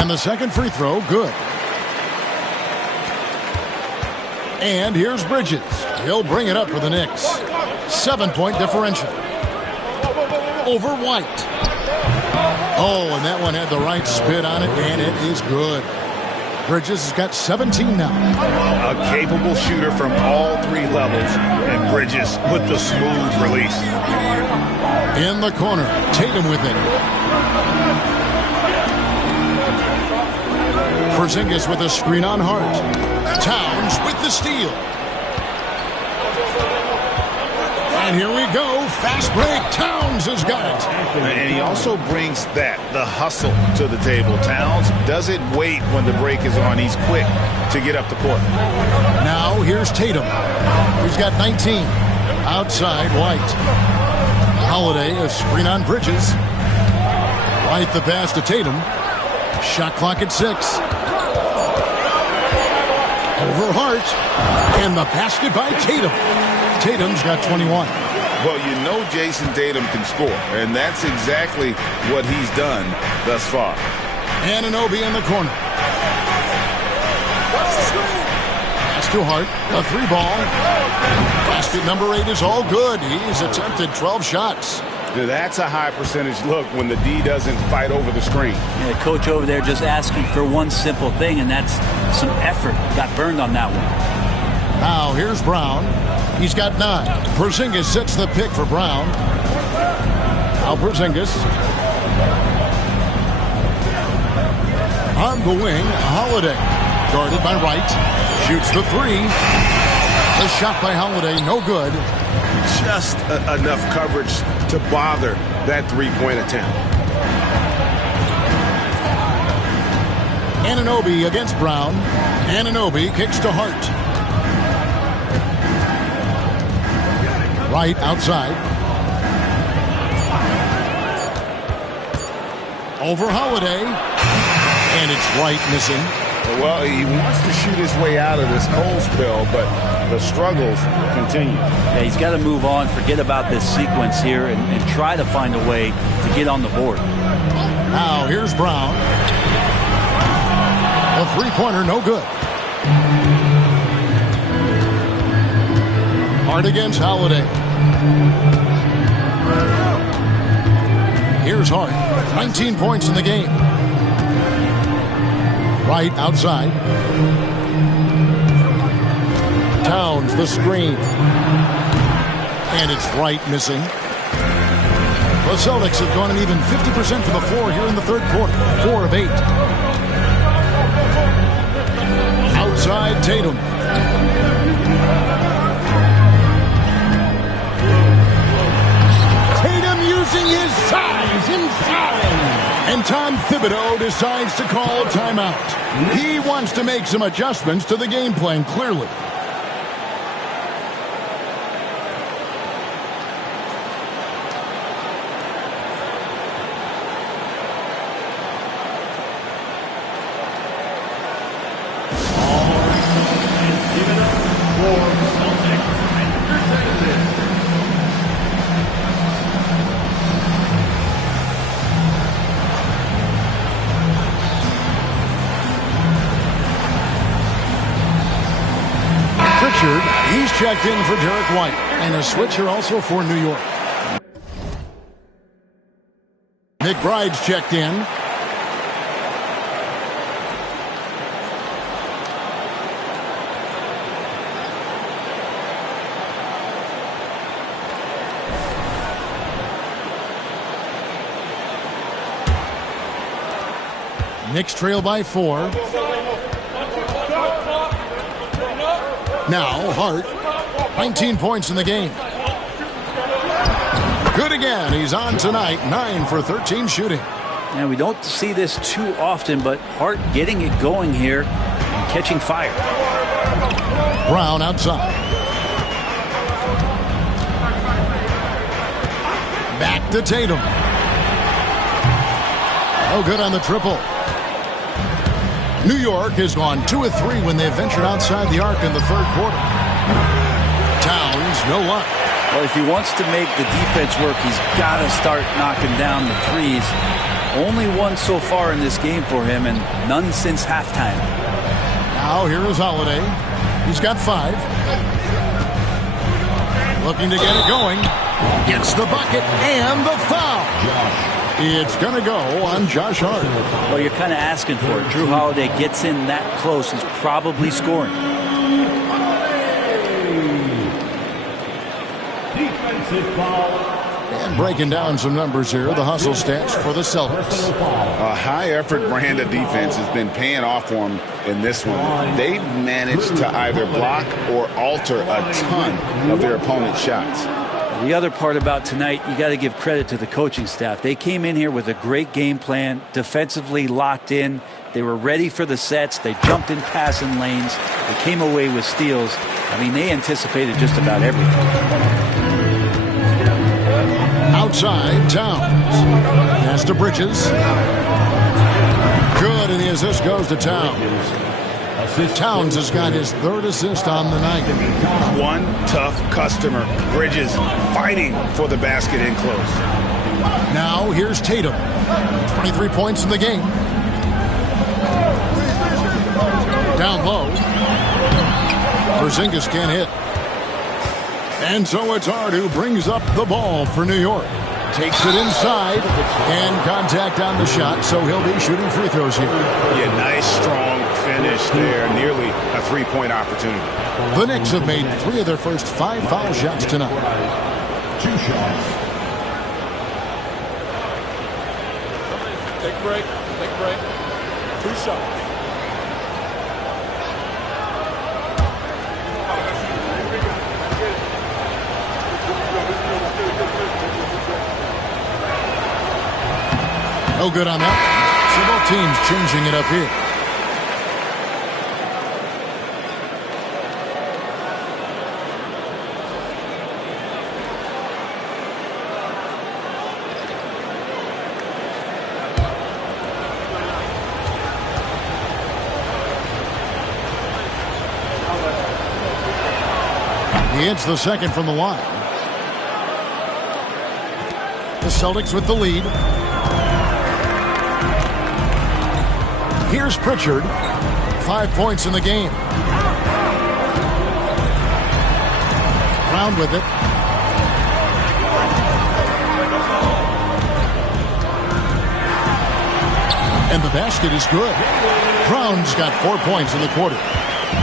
And the second free throw, good. And here's Bridges. He'll bring it up for the Knicks. 7-point differential. Over White. Oh, and that one had the right spin on it, and it is good. Bridges has got 17 now. A capable shooter from all three levels, and Bridges with the smooth release. In the corner, Tatum with it. Porzingis with a screen on Hart. Towns with the steal. And here we go. Fast break. Towns has got it. And he also brings the hustle to the table. Towns doesn't wait when the break is on. He's quick to get up the court. Now here's Tatum. He's got 19. Outside, White. Holiday, a screen on Bridges. White the pass to Tatum. Shot clock at 6. Over Hart. And the basket by Tatum. Tatum's got 21. Well, you know Jason Tatum can score, and that's exactly what he's done thus far. Anunoby in the corner. Pass to Hart. A 3-ball. Basket number 8 is all good. He's attempted 12 shots. That's a high percentage look when the D doesn't fight over the screen. Yeah, the coach over there just asking for one simple thing, and that's some effort. Got burned on that one. Now here's Brown. He's got 9. Porzingis sets the pick for Brown. Now Porzingis. On the wing, Holiday. Guarded by Wright. Shoots the 3. The shot by Holiday, no good. Just enough coverage to bother that three-point attempt. Anunoby against Brown. Anunoby kicks to Hart. Wright outside. Over Holiday. And it's Wright missing. Well, he wants to shoot his way out of this cold spell, but the struggles continue. Yeah, he's got to move on, forget about this sequence here, and try to find a way to get on the board. Now here's Brown. A three-pointer, no good. Hart against Holiday. Here's Hart. 19 points in the game. Wright outside. Towns the screen. And it's Wright missing. The Celtics have gone an even 50% from the floor here in the third quarter. 4 of 8. Outside Tatum. Tatum using his size inside. And Tom Thibodeau decides to call timeout. He wants to make some adjustments to the game plan, clearly. He's checked in for Derek White, and a switcher also for New York. McBride's checked in. Knicks trail by 4. Now, Hart, 19 points in the game. Good again. He's on tonight, 9 for 13 shooting. And we don't see this too often, but Hart getting it going here and catching fire. Brown outside. Back to Tatum. Oh, good on the triple. New York has gone 2 of 3 when they've ventured outside the arc in the third quarter. Towns, no luck. Well, if he wants to make the defense work, he's got to start knocking down the threes. Only one so far in this game for him, and none since halftime. Now here is Holiday. He's got 5. Looking to get it going. Gets the bucket and the foul. It's going to go on Josh Hart. Well, you're kind of asking for it. Drew Holiday gets in that close. He's probably scoring. Defensive foul. And breaking down some numbers here, the hustle stats for the Celtics. A high-effort brand of defense has been paying off for them in this one. They've managed to either block or alter a ton of their opponent's shots. The other part about tonight, you got to give credit to the coaching staff. They came in here with a great game plan, defensively locked in. They were ready for the sets. They jumped in passing lanes. They came away with steals. I mean, they anticipated just about everything. Outside, Towns. Pass to Bridges. Good, and the assist goes to Towns. Towns has got his third assist on the night. One tough customer. Bridges fighting for the basket in close. Now here's Tatum. 23 points in the game. Down low. Porzingis can't hit. And so it's Hart who brings up the ball for New York. Takes it inside, and contact on the shot, so he'll be shooting free throws here. Yeah, nice, strong finish there. Nearly a three-point opportunity. The Knicks have made 3 of their first 5 foul shots tonight. 2 shots. Take a break. Take a break. 2 shots. No good on that. So both teams changing it up here. He hits the second from the line. The Celtics with the lead. Here's Pritchard. 5 points in the game. Brown with it. And the basket is good. Brown's got 4 points in the quarter.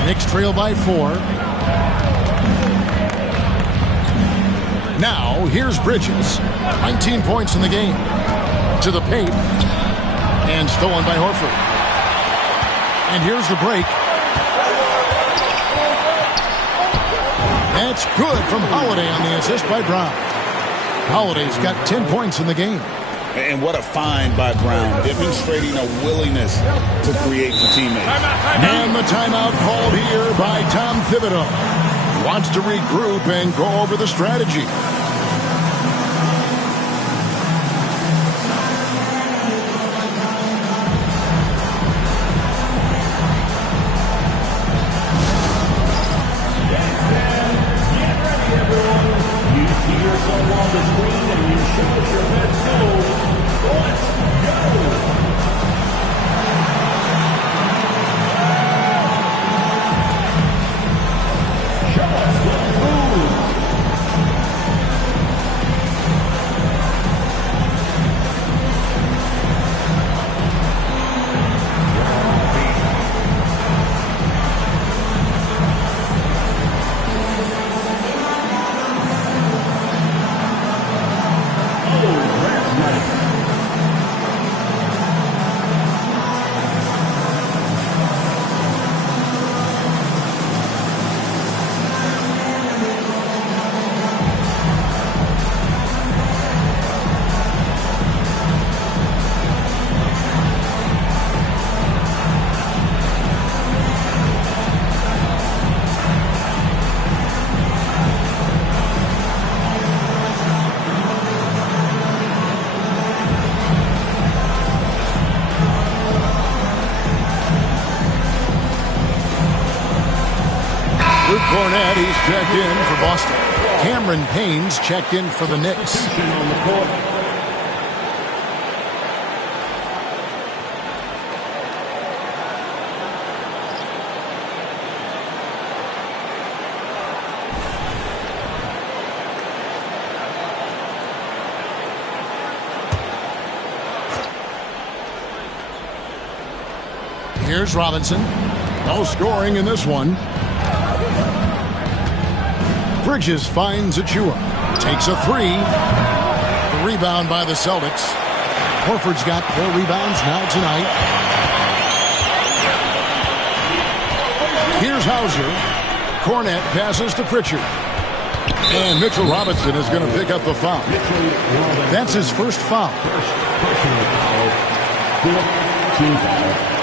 Knicks trail by 4. Now, here's Bridges. 19 points in the game. To the paint. And stolen by Horford. And here's the break. That's good from Holiday on the assist by Brown. Holiday's got 10 points in the game. And what a find by Brown, demonstrating a willingness to create for teammates. And the timeout called here by Tom Thibodeau. He wants to regroup and go over the strategy. Cornette, he's checked in for Boston. Cameron Payne's checked in for the Knicks. Here's Robinson. No scoring in this one. Bridges finds Achua. Takes a three. The rebound by the Celtics. Horford's got 4 rebounds now tonight. Here's Hauser. Cornette passes to Pritchard. And Mitchell Robinson is going to pick up the foul. That's his first foul. Personal foul. 4 team foul.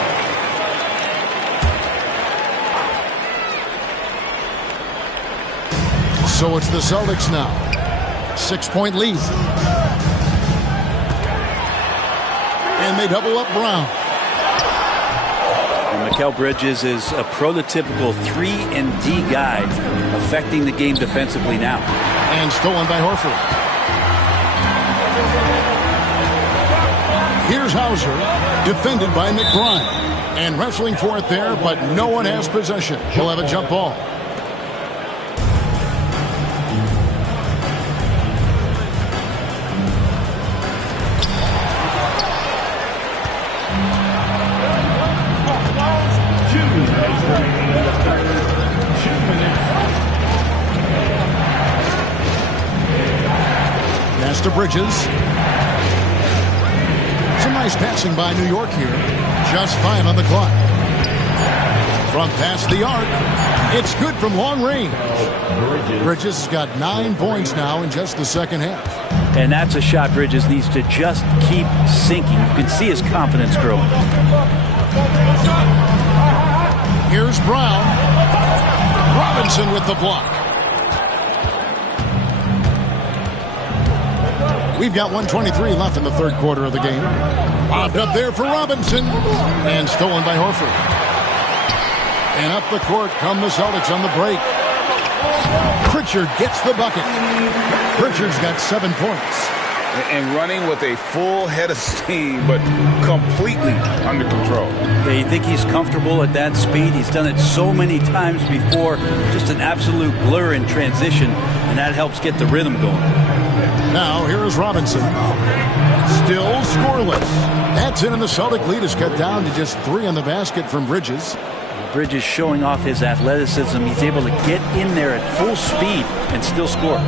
So it's the Celtics now. 6-point lead. And they double up Brown. And Mikal Bridges is a prototypical 3-and-D guy, affecting the game defensively now. And stolen by Horford. Here's Hauser, defended by McBride. And wrestling for it there, but no one has possession. He'll have a jump ball. Pass to Bridges. Some nice passing by New York here. Just 5 on the clock. From past the arc, it's good from long range. Bridges has got 9 points now in just the second half. And that's a shot Bridges needs to just keep sinking. You can see his confidence growing. Here's Brown. Robinson with the block. We've got 1:23 left in the third quarter of the game. Popped up there for Robinson. And stolen by Horford. And up the court come the Celtics on the break. Pritchard gets the bucket. Pritchard's got 7 points. And running with a full head of steam, but completely under control. Yeah, you think he's comfortable at that speed? He's done it so many times before. Just an absolute blur in transition, and that helps get the rhythm going. Now, here is Robinson. Still scoreless. That's it, and the Celtic lead is cut down to just 3 on the basket from Bridges. Bridges showing off his athleticism. He's able to get in there at full speed and still score.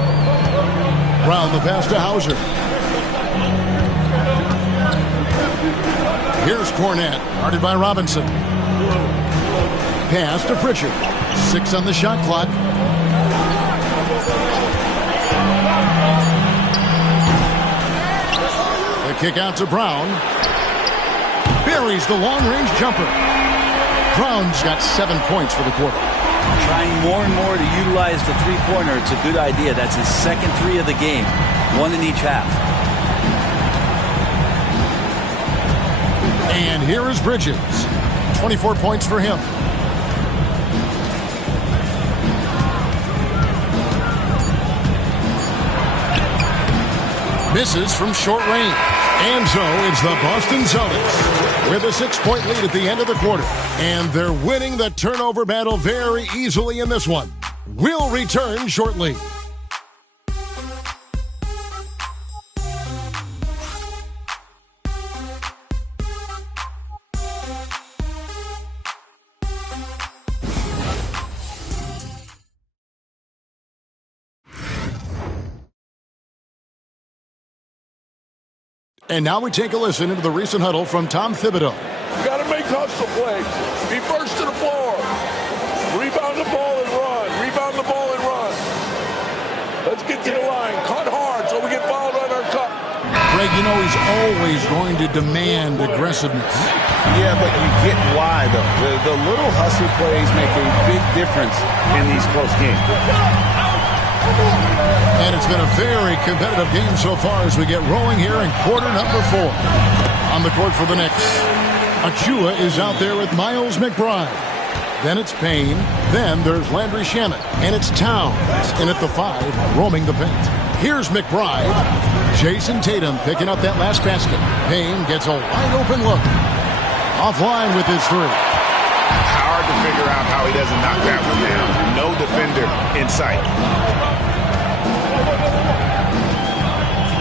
Brown the pass to Hauser. Here's Cornette, guarded by Robinson. Pass to Pritchard. 6 on the shot clock. The kick out to Brown. Buries the long-range jumper. Brown's got 7 points for the quarter. Trying more and more to utilize the three-pointer. It's a good idea. That's his second 3 of the game. 1 in each half. And here is Bridges. 24 points for him. Misses from short range. And so it's the Boston Celtics with a 6-point lead at the end of the quarter. And they're winning the turnover battle very easily in this one. We'll return shortly. And now we take a listen into the recent huddle from Tom Thibodeau. You got to make hustle plays. Be first to the floor. Rebound the ball and run. Rebound the ball and run. Let's get to the line. Cut hard so we get fouled on our cut. Greg, you know he's always going to demand aggressiveness. Yeah, but you get why, though. The little hustle plays make a big difference in these close games. And it's been a very competitive game so far as we get rolling here in quarter number 4. On the court for the Knicks, Achua is out there with Miles McBride. Then it's Payne. Then there's Landry Shamet. And it's Towns in at the 5, roaming the paint. Here's McBride. Jason Tatum picking up that last basket. Payne gets a wide open look. Offline with his 3. Hard to figure out how he doesn't knock that one down. No defender in sight.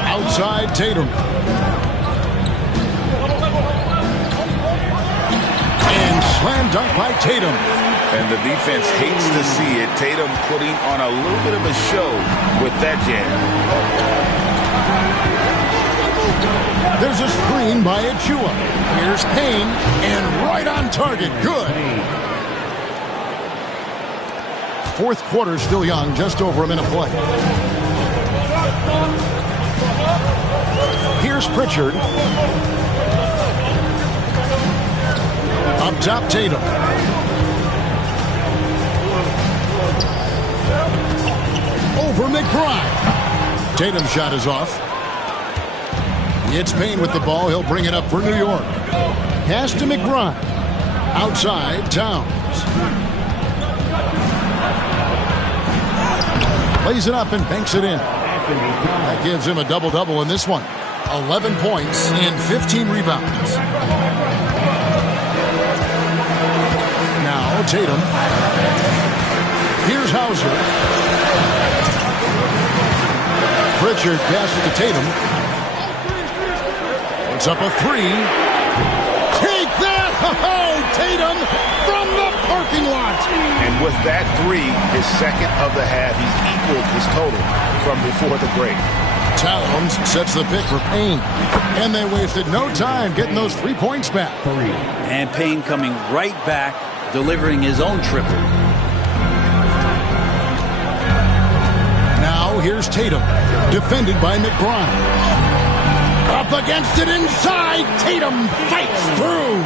Outside Tatum. And slam dunk by Tatum. And the defense hates to see it. Tatum putting on a little bit of a show with that jam. There's a screen by Achua. Here's Payne, and right on target. Good. Fourth quarter still young, just over a minute play. Here's Pritchard. Up top, Tatum. Over McBride. Tatum's shot is off. It's Payne with the ball. He'll bring it up for New York. Pass to McBride. Outside, Towns. Lays it up and banks it in. That gives him a double-double in this one. 11 points and 15 rebounds. Now Tatum. Here's Hauser. Pritchard passes to Tatum. Puts up a three. Take that! Oh, Tatum from the parking lot. And with that three, his second of the half, he's equaled his total from before the break. Towns sets the pick for Payne. And they wasted no time getting those 3 points back. And Payne coming right back, delivering his own triple. Now here's Tatum, defended by McBride. Up against it inside. Tatum fights through.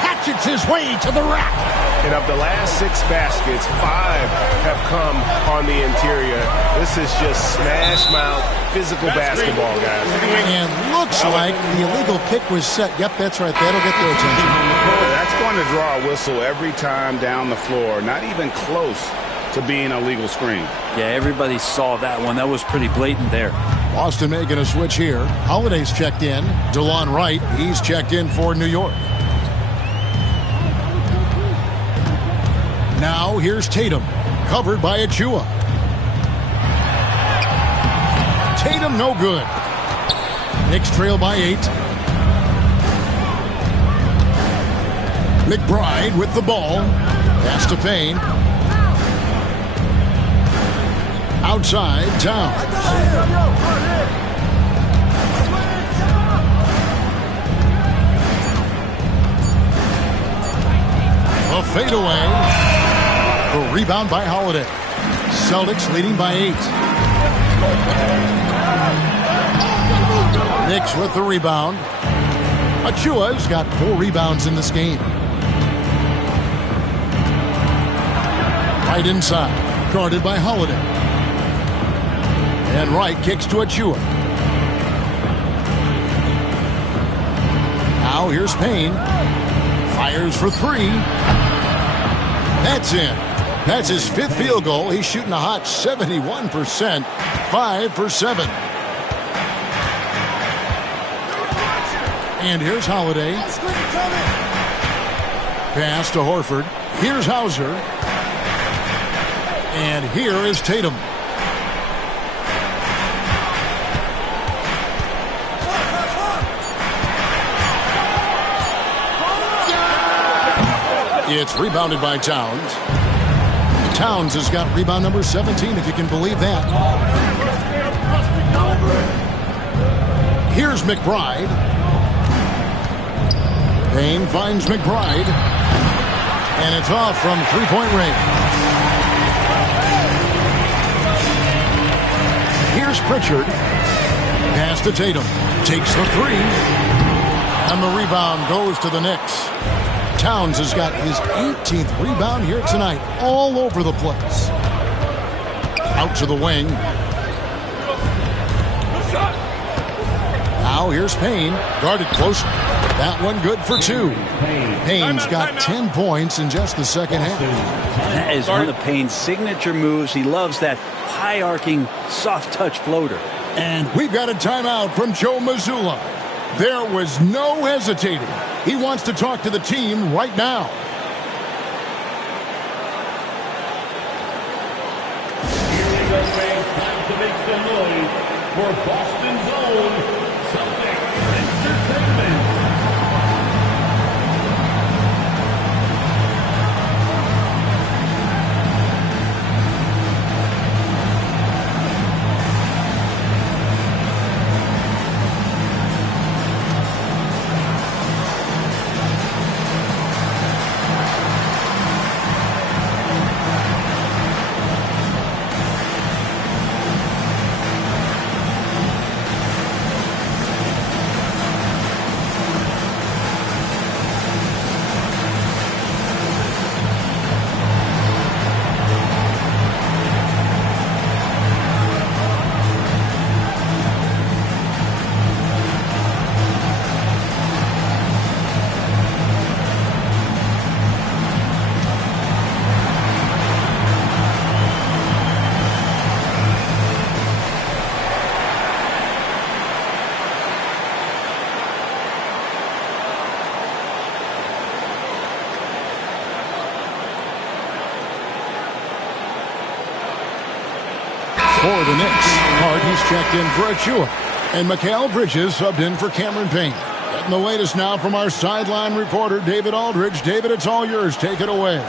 Hatchets his way to the rack. And of the last 6 baskets, 5 have come on the interior. This is just smash mouth, physical basketball, guys. And looks like the illegal pick was set. Yep, that's right. That'll get their attention. That's going to draw a whistle every time down the floor. Not even close to being a legal screen. Yeah, everybody saw that one. That was pretty blatant there. Boston making a switch here. Holiday's checked in. DeLon Wright, he's checked in for New York. Now here's Tatum, covered by Achua. Tatum no good. Knicks trail by 8. McBride with the ball. Pass to Payne. Outside, Towns. A fadeaway. The rebound by Holiday. Celtics leading by 8. Knicks with the rebound. Achua's got 4 rebounds in this game. Right inside, guarded by Holiday. And Wright kicks to Achua. Now here's Payne. Fires for 3. That's in. That's his 5th field goal. He's shooting a hot 71%. 5 for 7. And here's Holiday. Pass to Horford. Here's Hauser. And here is Tatum. It's rebounded by Towns. Towns has got rebound number 17, if you can believe that. Here's McBride. Payne finds McBride. And it's off from 3-point range. Here's Pritchard. Pass to Tatum. Takes the 3. And the rebound goes to the Knicks. Towns has got his 18th rebound here tonight, all over the place. Out to the wing. Now here's Payne, guarded closely. That one good for 2. Payne's got 10 points in just the second half. That is one of Payne's signature moves. He loves that high-arcing, soft-touch floater. And we've got a timeout from Joe Mazzulla. There was no hesitating. He wants to talk to the team right now. Here they go, Ray. Time to make some noise for Boston's own Celtics Entertainment. For the Knicks, Hart, he's checked in for Achua. And Mikal Bridges subbed in for Cameron Payne. Getting the latest now from our sideline reporter, David Aldridge. David, it's all yours. Take it away.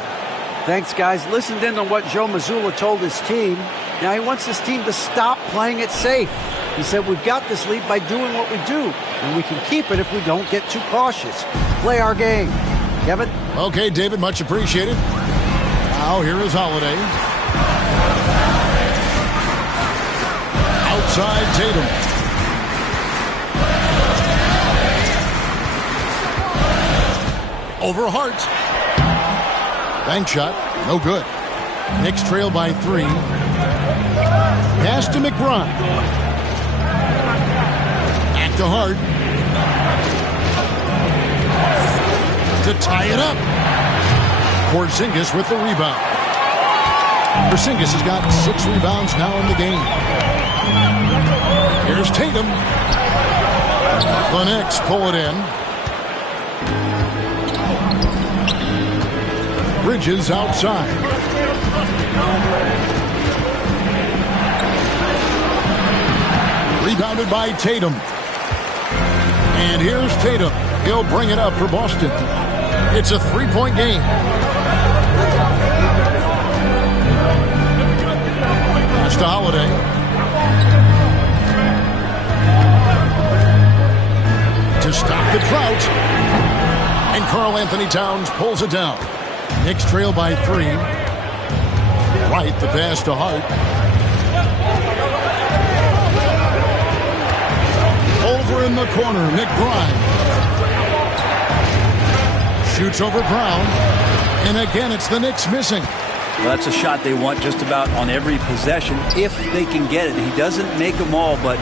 Thanks, guys. Listened in on what Joe Mazzulla told his team. Now he wants his team to stop playing it safe. He said, we've got this lead by doing what we do, and we can keep it if we don't get too cautious. Play our game. Kevin? Okay, David, much appreciated. Now, here is Holiday. Outside Tatum. Over Hart. Bank shot. No good. Knicks trail by 3. Pass to McBride. Back to Hart. To tie it up. Porzingis with the rebound. Porzingis has got 6 rebounds now in the game. Here's Tatum. The Knicks pull it in. Bridges outside. Rebounded by Tatum. And here's Tatum. He'll bring it up for Boston. It's a 3-point game. Pass to Holiday. To stop the drought. And Karl Anthony Towns pulls it down. Knicks trail by 3. Right, the pass to Hart. Over in the corner, McBride. Shoots over Brown. And again, it's the Knicks missing. Well, that's a shot they want just about on every possession if they can get it. He doesn't make them all, but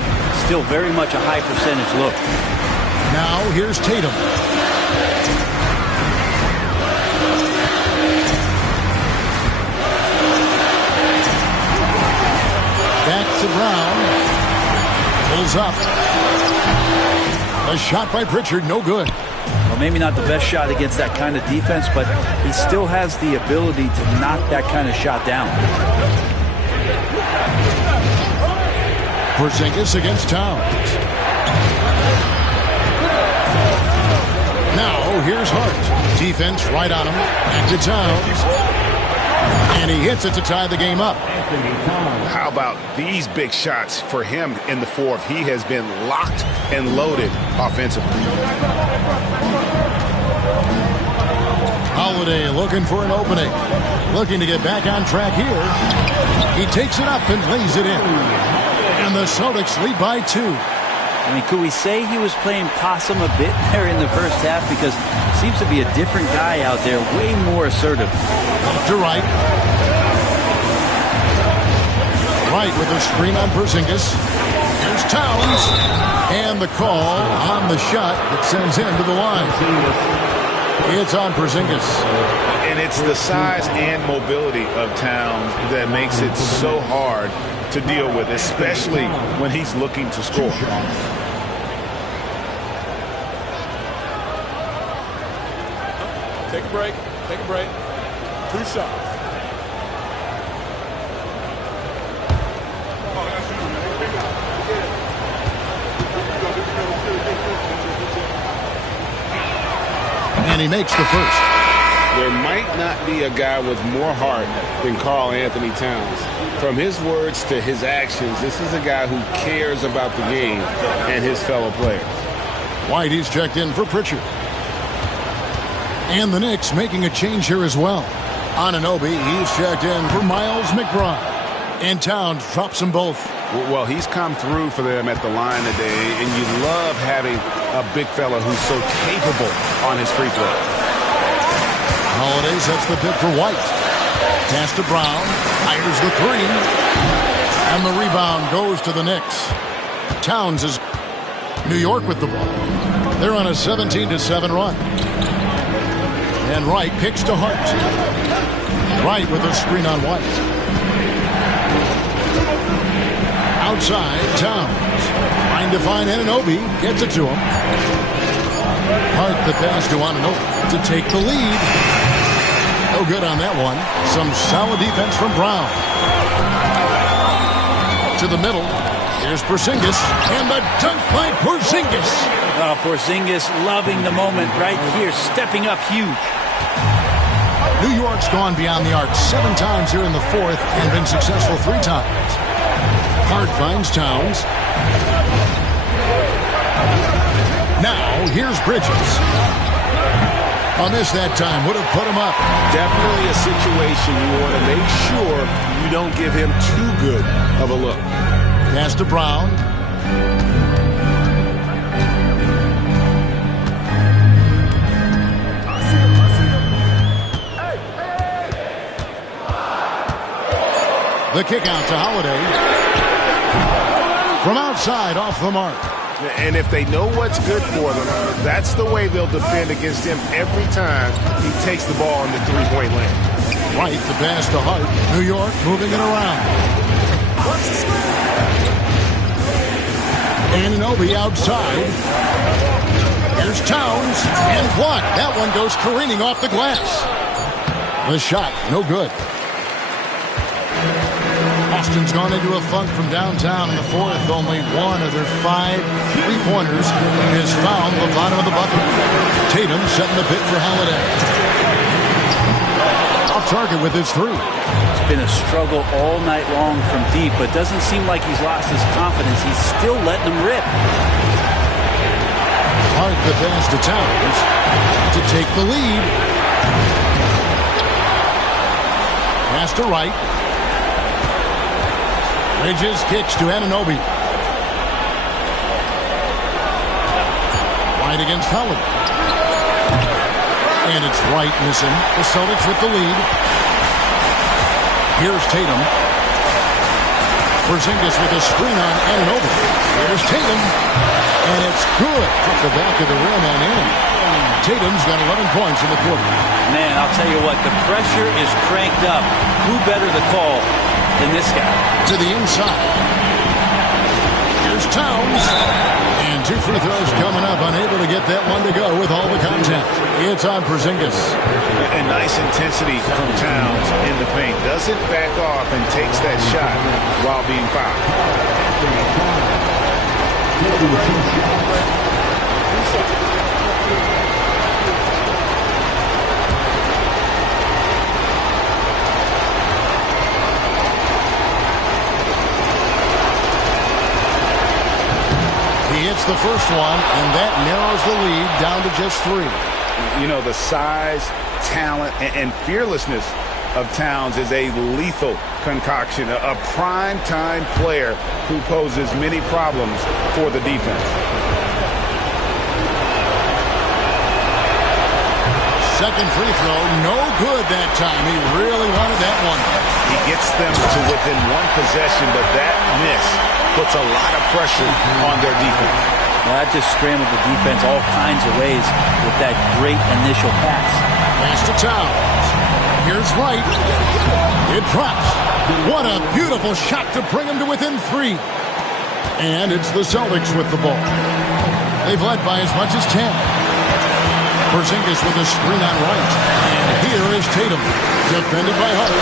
still very much a high percentage look. Now, here's Tatum. Back to Brown. Pulls up. A shot by Pritchard, no good. Well, maybe not the best shot against that kind of defense, but he still has the ability to knock that kind of shot down. Porzingis against Towns. Now, here's Hart. Defense right on him. Back to Towns. And he hits it to tie the game up. How about these big shots for him in the fourth? He has been locked and loaded offensively. Holiday looking for an opening. Looking to get back on track here. He takes it up and lays it in. And the Celtics lead by 2. I mean, could we say he was playing possum a bit there in the first half? Because it seems to be a different guy out there, way more assertive. To Wright. Wright with a screen on Porzingis. Here's Towns. And the call on the shot that sends him to the line. It's on Porzingis. And it's the size and mobility of Towns that makes it so hard to deal with, especially when he's looking to score. Take a break. Take a break. 2 shots. And he makes the first. There might not be a guy with more heart than Karl Anthony Towns. From his words to his actions, this is a guy who cares about the game and his fellow players. White, he's checked in for Pritchard. And the Knicks making a change here as well. Anunoby, he's checked in for Miles McBride. And Towns drops them both. Well, he's come through for them at the line today, and you love having a big fella who's so capable on his free throw. Holiday sets the pick for White. Pass to Brown. Fires the 3. And the rebound goes to the Knicks. Towns is New York with the ball. They're on a 17-7 run. And Wright kicks to Hart. Wright with a screen on White. Outside, Towns. Trying to find Anunoby. Gets it to him. Hart the pass to Anunoby to take the lead. No good on that one. Some solid defense from Brown. To the middle. Here's Porzingis. And the dunk by Porzingis. Oh, Porzingis loving the moment right here, stepping up huge. New York's gone beyond the arc 7 times here in the fourth and been successful 3 times. Hart finds Towns. Now, here's Bridges. A miss that time would have put him up. Definitely a situation you want to make sure you don't give him too good of a look. Pass to Brown. The kick out to Holiday. From outside, off the mark. And if they know what's good for them, that's the way they'll defend against him every time he takes the ball in the three-point lane. Right, the pass to Hart. New York moving it around. Anunoby outside. Here's Towns. And blocked. That one goes careening off the glass. The shot, no good. Boston's gone into a funk from downtown in the fourth. Only one of their 5 3-pointers has found the bottom of the bucket. Tatum setting the pit for Holiday. Off target with his 3. It's been a struggle all night long from deep, but doesn't seem like he's lost his confidence. He's still letting them rip. Hart the pass to Towns to take the lead. Pass to Wright. Bridges kicks to Anunoby. Wright against Holiday. And it's Wright missing. The Celtics with the lead. Here's Tatum. Porzingis with a screen on Anunoby. Here's Tatum. And it's good. Off the back of the rim and in. Tatum's got 11 points in the quarter. Man, I'll tell you what, the pressure is cranked up. Who better to call than this guy? To the inside. Here's Towns. And 2 free throws coming up. Unable to get that one to go with all the contact. It's on Porzingis. And nice intensity from Towns in the paint. Doesn't back off and takes that shot while being fouled. He hits the first one, and that narrows the lead down to just 3. You know, the size, talent, and fearlessness of Towns is a lethal concoction, a prime-time player who poses many problems for the defense. Second free throw, no good that time. He really wanted that one. He gets them to within 1 possession, but that miss puts a lot of pressure on their defense. Well, that just scrambled the defense all kinds of ways with that great initial pass. Pass to Towns. Here's Wright. It drops. What a beautiful shot to bring him to within 3. And it's the Celtics with the ball. They've led by as much as 10. Porzingis with a screen on Wright. And here is Tatum, defended by Hart.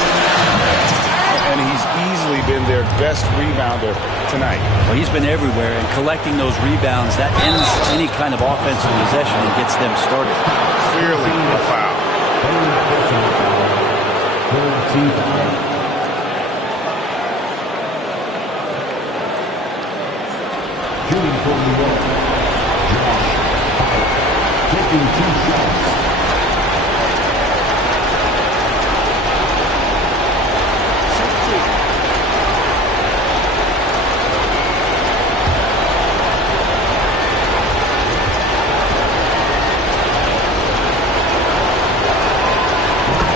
And he's easily been their best rebounder tonight. Well, he's been everywhere, and collecting those rebounds, that ends any kind of offensive possession and gets them started. Clearly a foul. Shooting for New York, Josh Hart, taking 2 shots.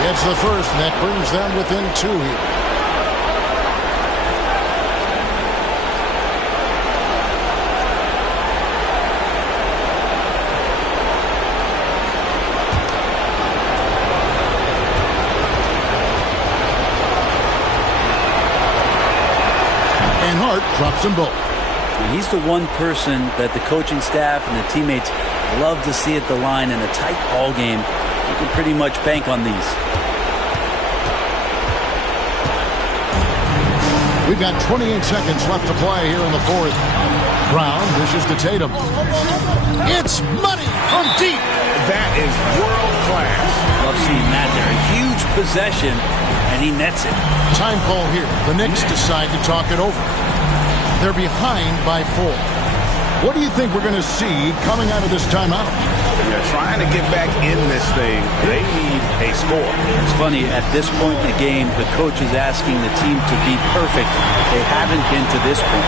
It's the first, and that brings them within 2 here. And Hart drops them both. And he's the one person that the coaching staff and the teammates love to see at the line in a tight ball game. You can pretty much bank on these. We've got 28 seconds left to play here in the fourth. Brown dishes to Tatum. It's money from deep. That is world class. Love seeing that there. A huge possession, and he nets it. Time call here. The Knicks decide to talk it over. They're behind by 4. What do you think we're going to see coming out of this timeout? They're trying to get back in this thing. They need a score. It's funny, at this point in the game, the coach is asking the team to be perfect. They haven't been to this point.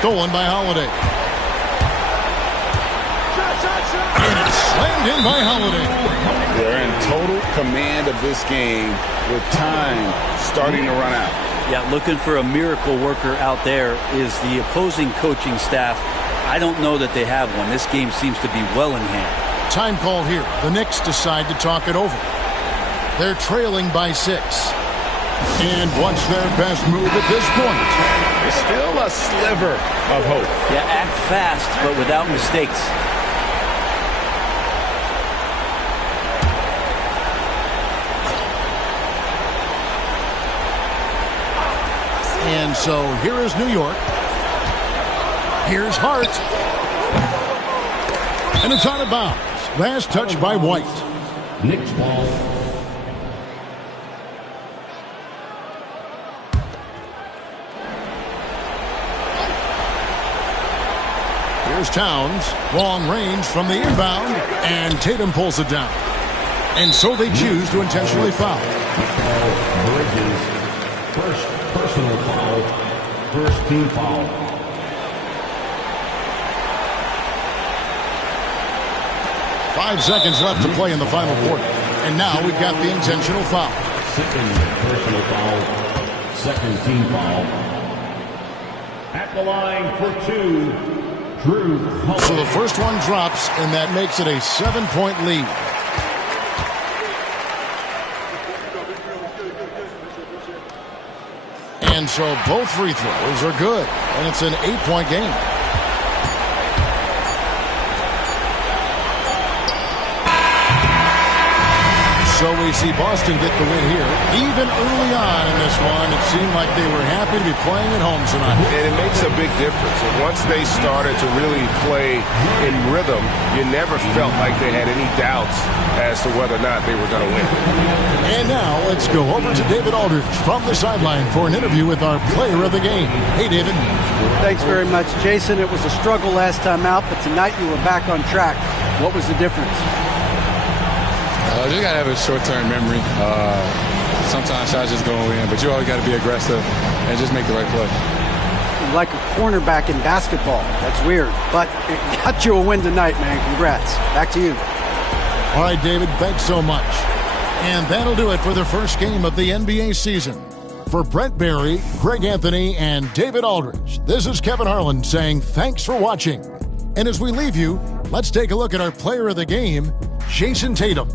Stolen by Holiday. And it's slammed in by Holiday. They're in total command of this game with time starting to run out. Yeah, looking for a miracle worker out there is the opposing coaching staff. I don't know that they have one. This game seems to be well in hand. Time call here. The Knicks decide to talk it over. They're trailing by 6. And what's their best move at this point? There's still a sliver of hope. Yeah, act fast, but without mistakes. And so here is New York. Here's Hart. And it's out of bounds. Last touch by White. Knicks ball. Here's Towns. Long range from the inbound. And Tatum pulls it down. And so they choose to intentionally foul. Bridges. First personal foul. First team foul. Five seconds left to play in the final quarter. And now we've got the intentional foul. Second personal foul. Second team foul. At the line for 2. Drew. So the first one drops, and that makes it a 7-point lead. And so both free throws are good, and it's an 8-point game. So we see Boston get the win here. Even early on in this one, it seemed like they were happy to be playing at home tonight. And it makes a big difference. And once they started to really play in rhythm, you never felt like they had any doubts as to whether or not they were going to win. And now let's go over to David Aldridge from the sideline for an interview with our player of the game. Hey, David. Thanks very much, Jason. It was a struggle last time out, but tonight you were back on track. What was the difference? You got to have a short-term memory. Sometimes shots just go in, but you always got to be aggressive and just make the right play. Like a cornerback in basketball. That's weird, but it got you a win tonight, man. Congrats. Back to you. All right, David, thanks so much. And that'll do it for the first game of the NBA season. For Brent Barry, Greg Anthony, and David Aldridge, this is Kevin Harlan saying thanks for watching. And as we leave you, let's take a look at our player of the game, Jason Tatum.